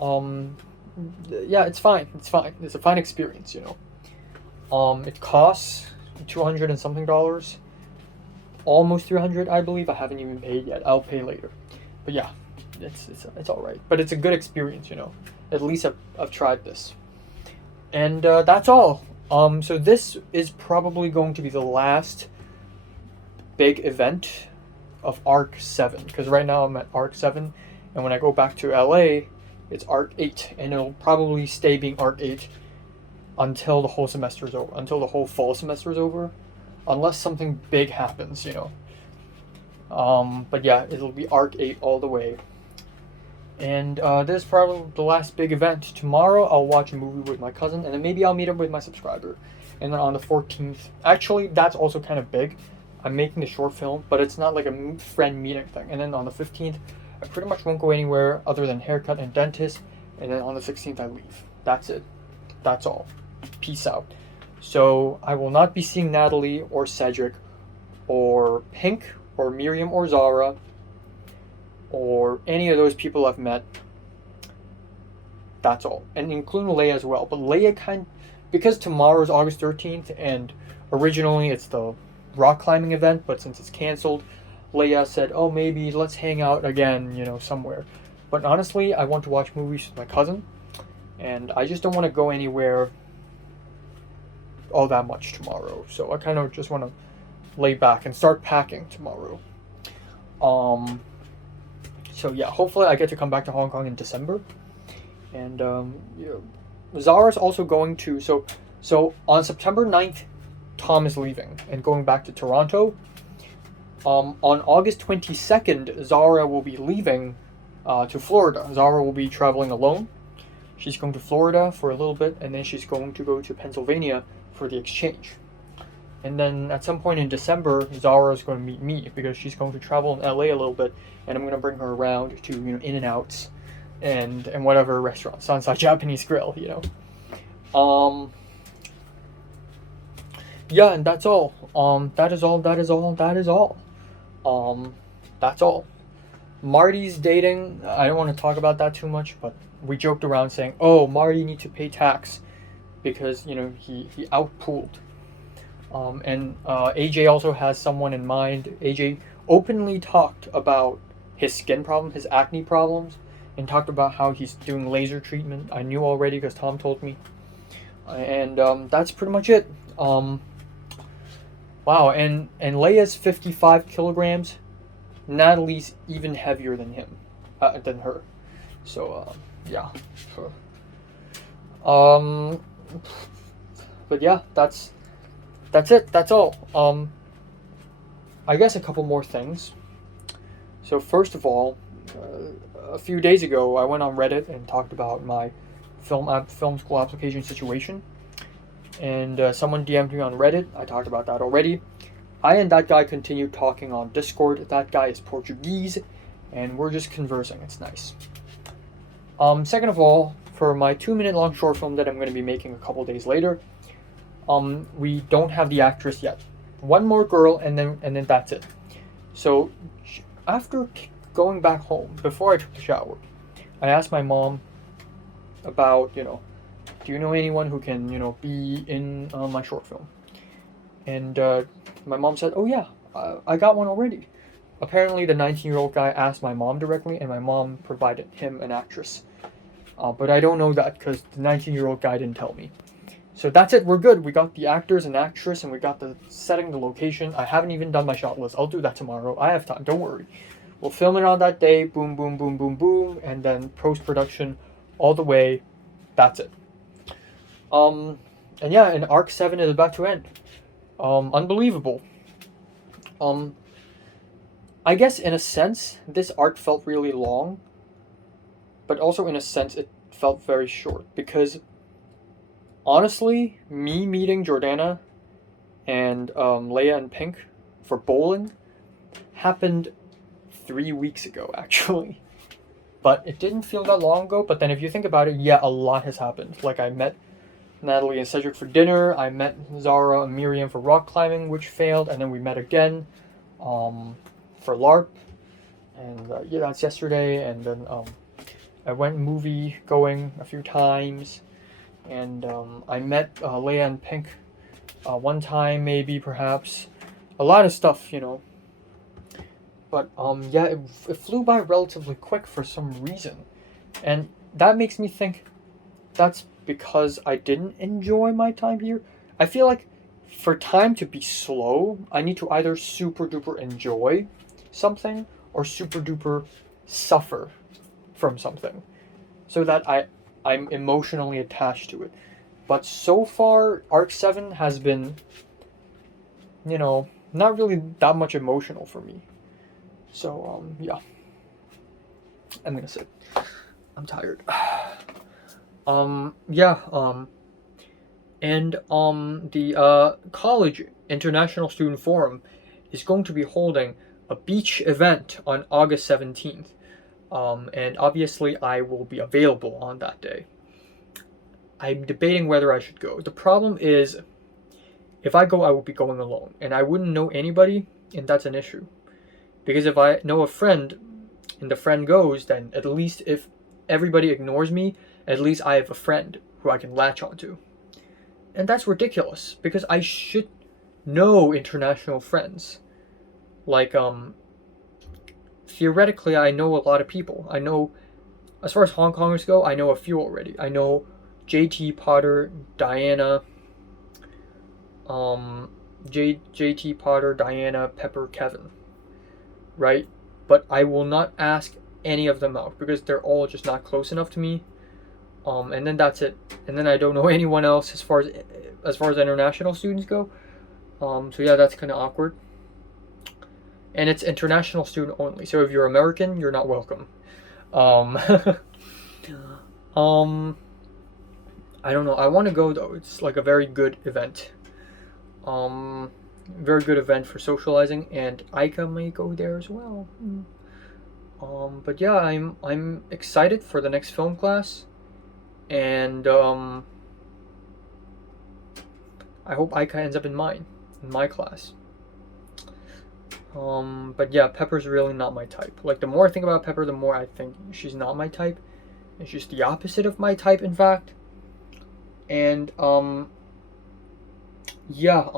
Yeah, it's fine. It's fine. It's a fine experience, you know. It costs $200 and something, almost $300, I believe. I haven't even paid yet. I'll pay later. But yeah, it's all right. But it's a good experience, you know. At least I've tried this. And that's all. So this is probably going to be the last big event of Arc 7, because right now I'm at Arc 7, and when I go back to LA, it's Arc 8, and it'll probably stay being Arc 8 until the whole semester is over, until the whole fall semester is over, unless something big happens, you know. But yeah, it'll be Arc 8 all the way. And this is probably the last big event. Tomorrow I'll watch a movie with my cousin, and then maybe I'll meet up with my subscriber. And then on the 14th, actually that's also kind of big. I'm making a short film, but it's not like a friend meeting thing. And then on the 15th, I pretty much won't go anywhere other than haircut and dentist. And then on the 16th, I leave. That's it. That's all. Peace out. So I will not be seeing Natalie or Cedric or Pink or Miriam or Zara or any of those people I've met. That's all. And including Leia as well. But Leia because tomorrow is August 13th, and originally it's the rock climbing event, but since it's canceled, Leia said, oh, maybe let's hang out again, you know, somewhere. But honestly, I want to watch movies with my cousin, and I just don't want to go anywhere all that much tomorrow. So I kind of just want to lay back and start packing tomorrow. So yeah, hopefully I get to come back to Hong Kong in December. And Zara's also going to, so on September 9th, Tom is leaving and going back to Toronto. On August 22nd, Zara will be leaving to Florida. Zara will be traveling alone. She's going to Florida for a little bit, and then she's going to go to Pennsylvania for the exchange. And then at some point in December, Zara is going to meet me because she's going to travel in LA a little bit, and I'm going to bring her around to, you know, In-N-Outs and whatever restaurant, Sunside Japanese Grill, you know. Yeah, and that's all. That is all. That's all. Marty's dating. I don't want to talk about that too much, but we joked around saying, oh, Marty needs to pay tax because, you know, he outpooled. And AJ also has someone in mind. AJ openly talked about his skin problem, his acne problems, and talked about how he's doing laser treatment. I knew already because Tom told me. And that's pretty much it. Wow, and Leia's 55 kilograms. Natalie's even heavier than her. So yeah. Sure. Um, but yeah, that's it. That's all. I guess a couple more things. So first of all, a few days ago, I went on Reddit and talked about my film school application situation, and someone DM'd me on Reddit. I talked about that already. I and that guy continued talking on Discord. That guy is Portuguese, and we're just conversing. It's nice. Second of all, for my 2-minute long short film that I'm going to be making a couple days later, we don't have the actress yet. One more girl, and then that's it. So after going back home, before I took the shower, I asked my mom about, do you know anyone who can, be in my short film? And my mom said, oh yeah, I got one already. Apparently the 19-year-old guy asked my mom directly, and my mom provided him an actress. But I don't know that because the 19-year-old guy didn't tell me. So that's it, we're good. We got the actors and actress, and we got the setting, the location. I haven't even done my shot list. I'll do that tomorrow. I have time, don't worry. We'll film it on that day, boom, boom, boom, boom, boom, and then post-production all the way. That's it. And yeah, and Arc 7 is about to end. Unbelievable. I guess in a sense, this arc felt really long, but also in a sense, it felt very short, because honestly, me meeting Jordana and Leia and Pink for bowling happened 3 weeks ago, actually. But it didn't feel that long ago, but then if you think about it, yeah, a lot has happened. Like, I met Natalie and Cedric for dinner, I met Zara and Miriam for rock climbing, which failed, and then we met again for LARP, and yeah, that's yesterday, and then I went movie going a few times, and I met Leia and Pink one time, maybe, perhaps. A lot of stuff, But yeah, it flew by relatively quick for some reason. And that makes me think that's because I didn't enjoy my time here. I feel like for time to be slow, I need to either super duper enjoy something or super duper suffer from something, so that I'm emotionally attached to it. But so far, Arc 7 has been, not really that much emotional for me. So, yeah. I'm gonna sit. I'm tired. Yeah, and, the, College International Student Forum is going to be holding a beach event on August 17th. And obviously I will be available on that day. I'm debating whether I should go. The problem is, if I go, I will be going alone, and I wouldn't know anybody, and that's an issue. Because if I know a friend, and the friend goes, then at least if everybody ignores me, at least I have a friend who I can latch onto. And that's ridiculous, because I should know international friends. Like, theoretically, I know a lot of people. I know, as far as Hong Kongers go, I know a few already. I know JT, Potter, Diana, JT, Potter, Diana, Pepper, Kevin, right? But I will not ask any of them out, because they're all just not close enough to me. And then that's it. And then I don't know anyone else as far as international students go. So yeah, that's kind of awkward. And it's international student only. So if you're American, you're not welcome. I don't know. I want to go though. It's like a very good event. Very good event for socializing, and Aika may go there as well. But yeah, I'm excited for the next film class, and I hope Aika ends up in my class. But yeah, Pepper's really not my type. Like, the more I think about Pepper, the more I think she's not my type. It's just the opposite of my type, in fact. And yeah,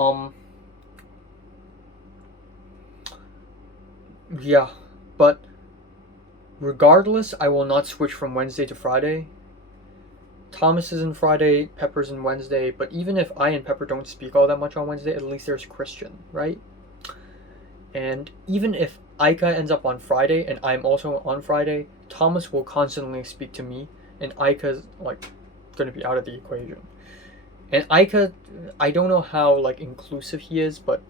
yeah, but regardless, I will not switch from Wednesday to Friday. Thomas is in Friday, Pepper's in Wednesday, but even if I and Pepper don't speak all that much on Wednesday, at least there's Christian, right? And even if Aika ends up on Friday and I'm also on Friday, Thomas will constantly speak to me, and Aika's like gonna be out of the equation. And Aika, I don't know how like inclusive he is, but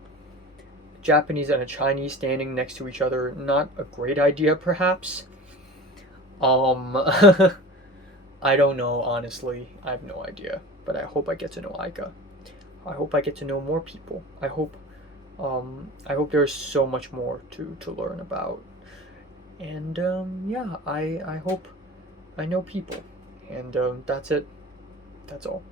Japanese and a Chinese standing next to each other, not a great idea perhaps. I don't know, honestly. I have no idea. But I hope I get to know Aika. I hope I get to know more people. I hope there's so much more to learn about. And yeah, I hope I know people. And that's it. That's all.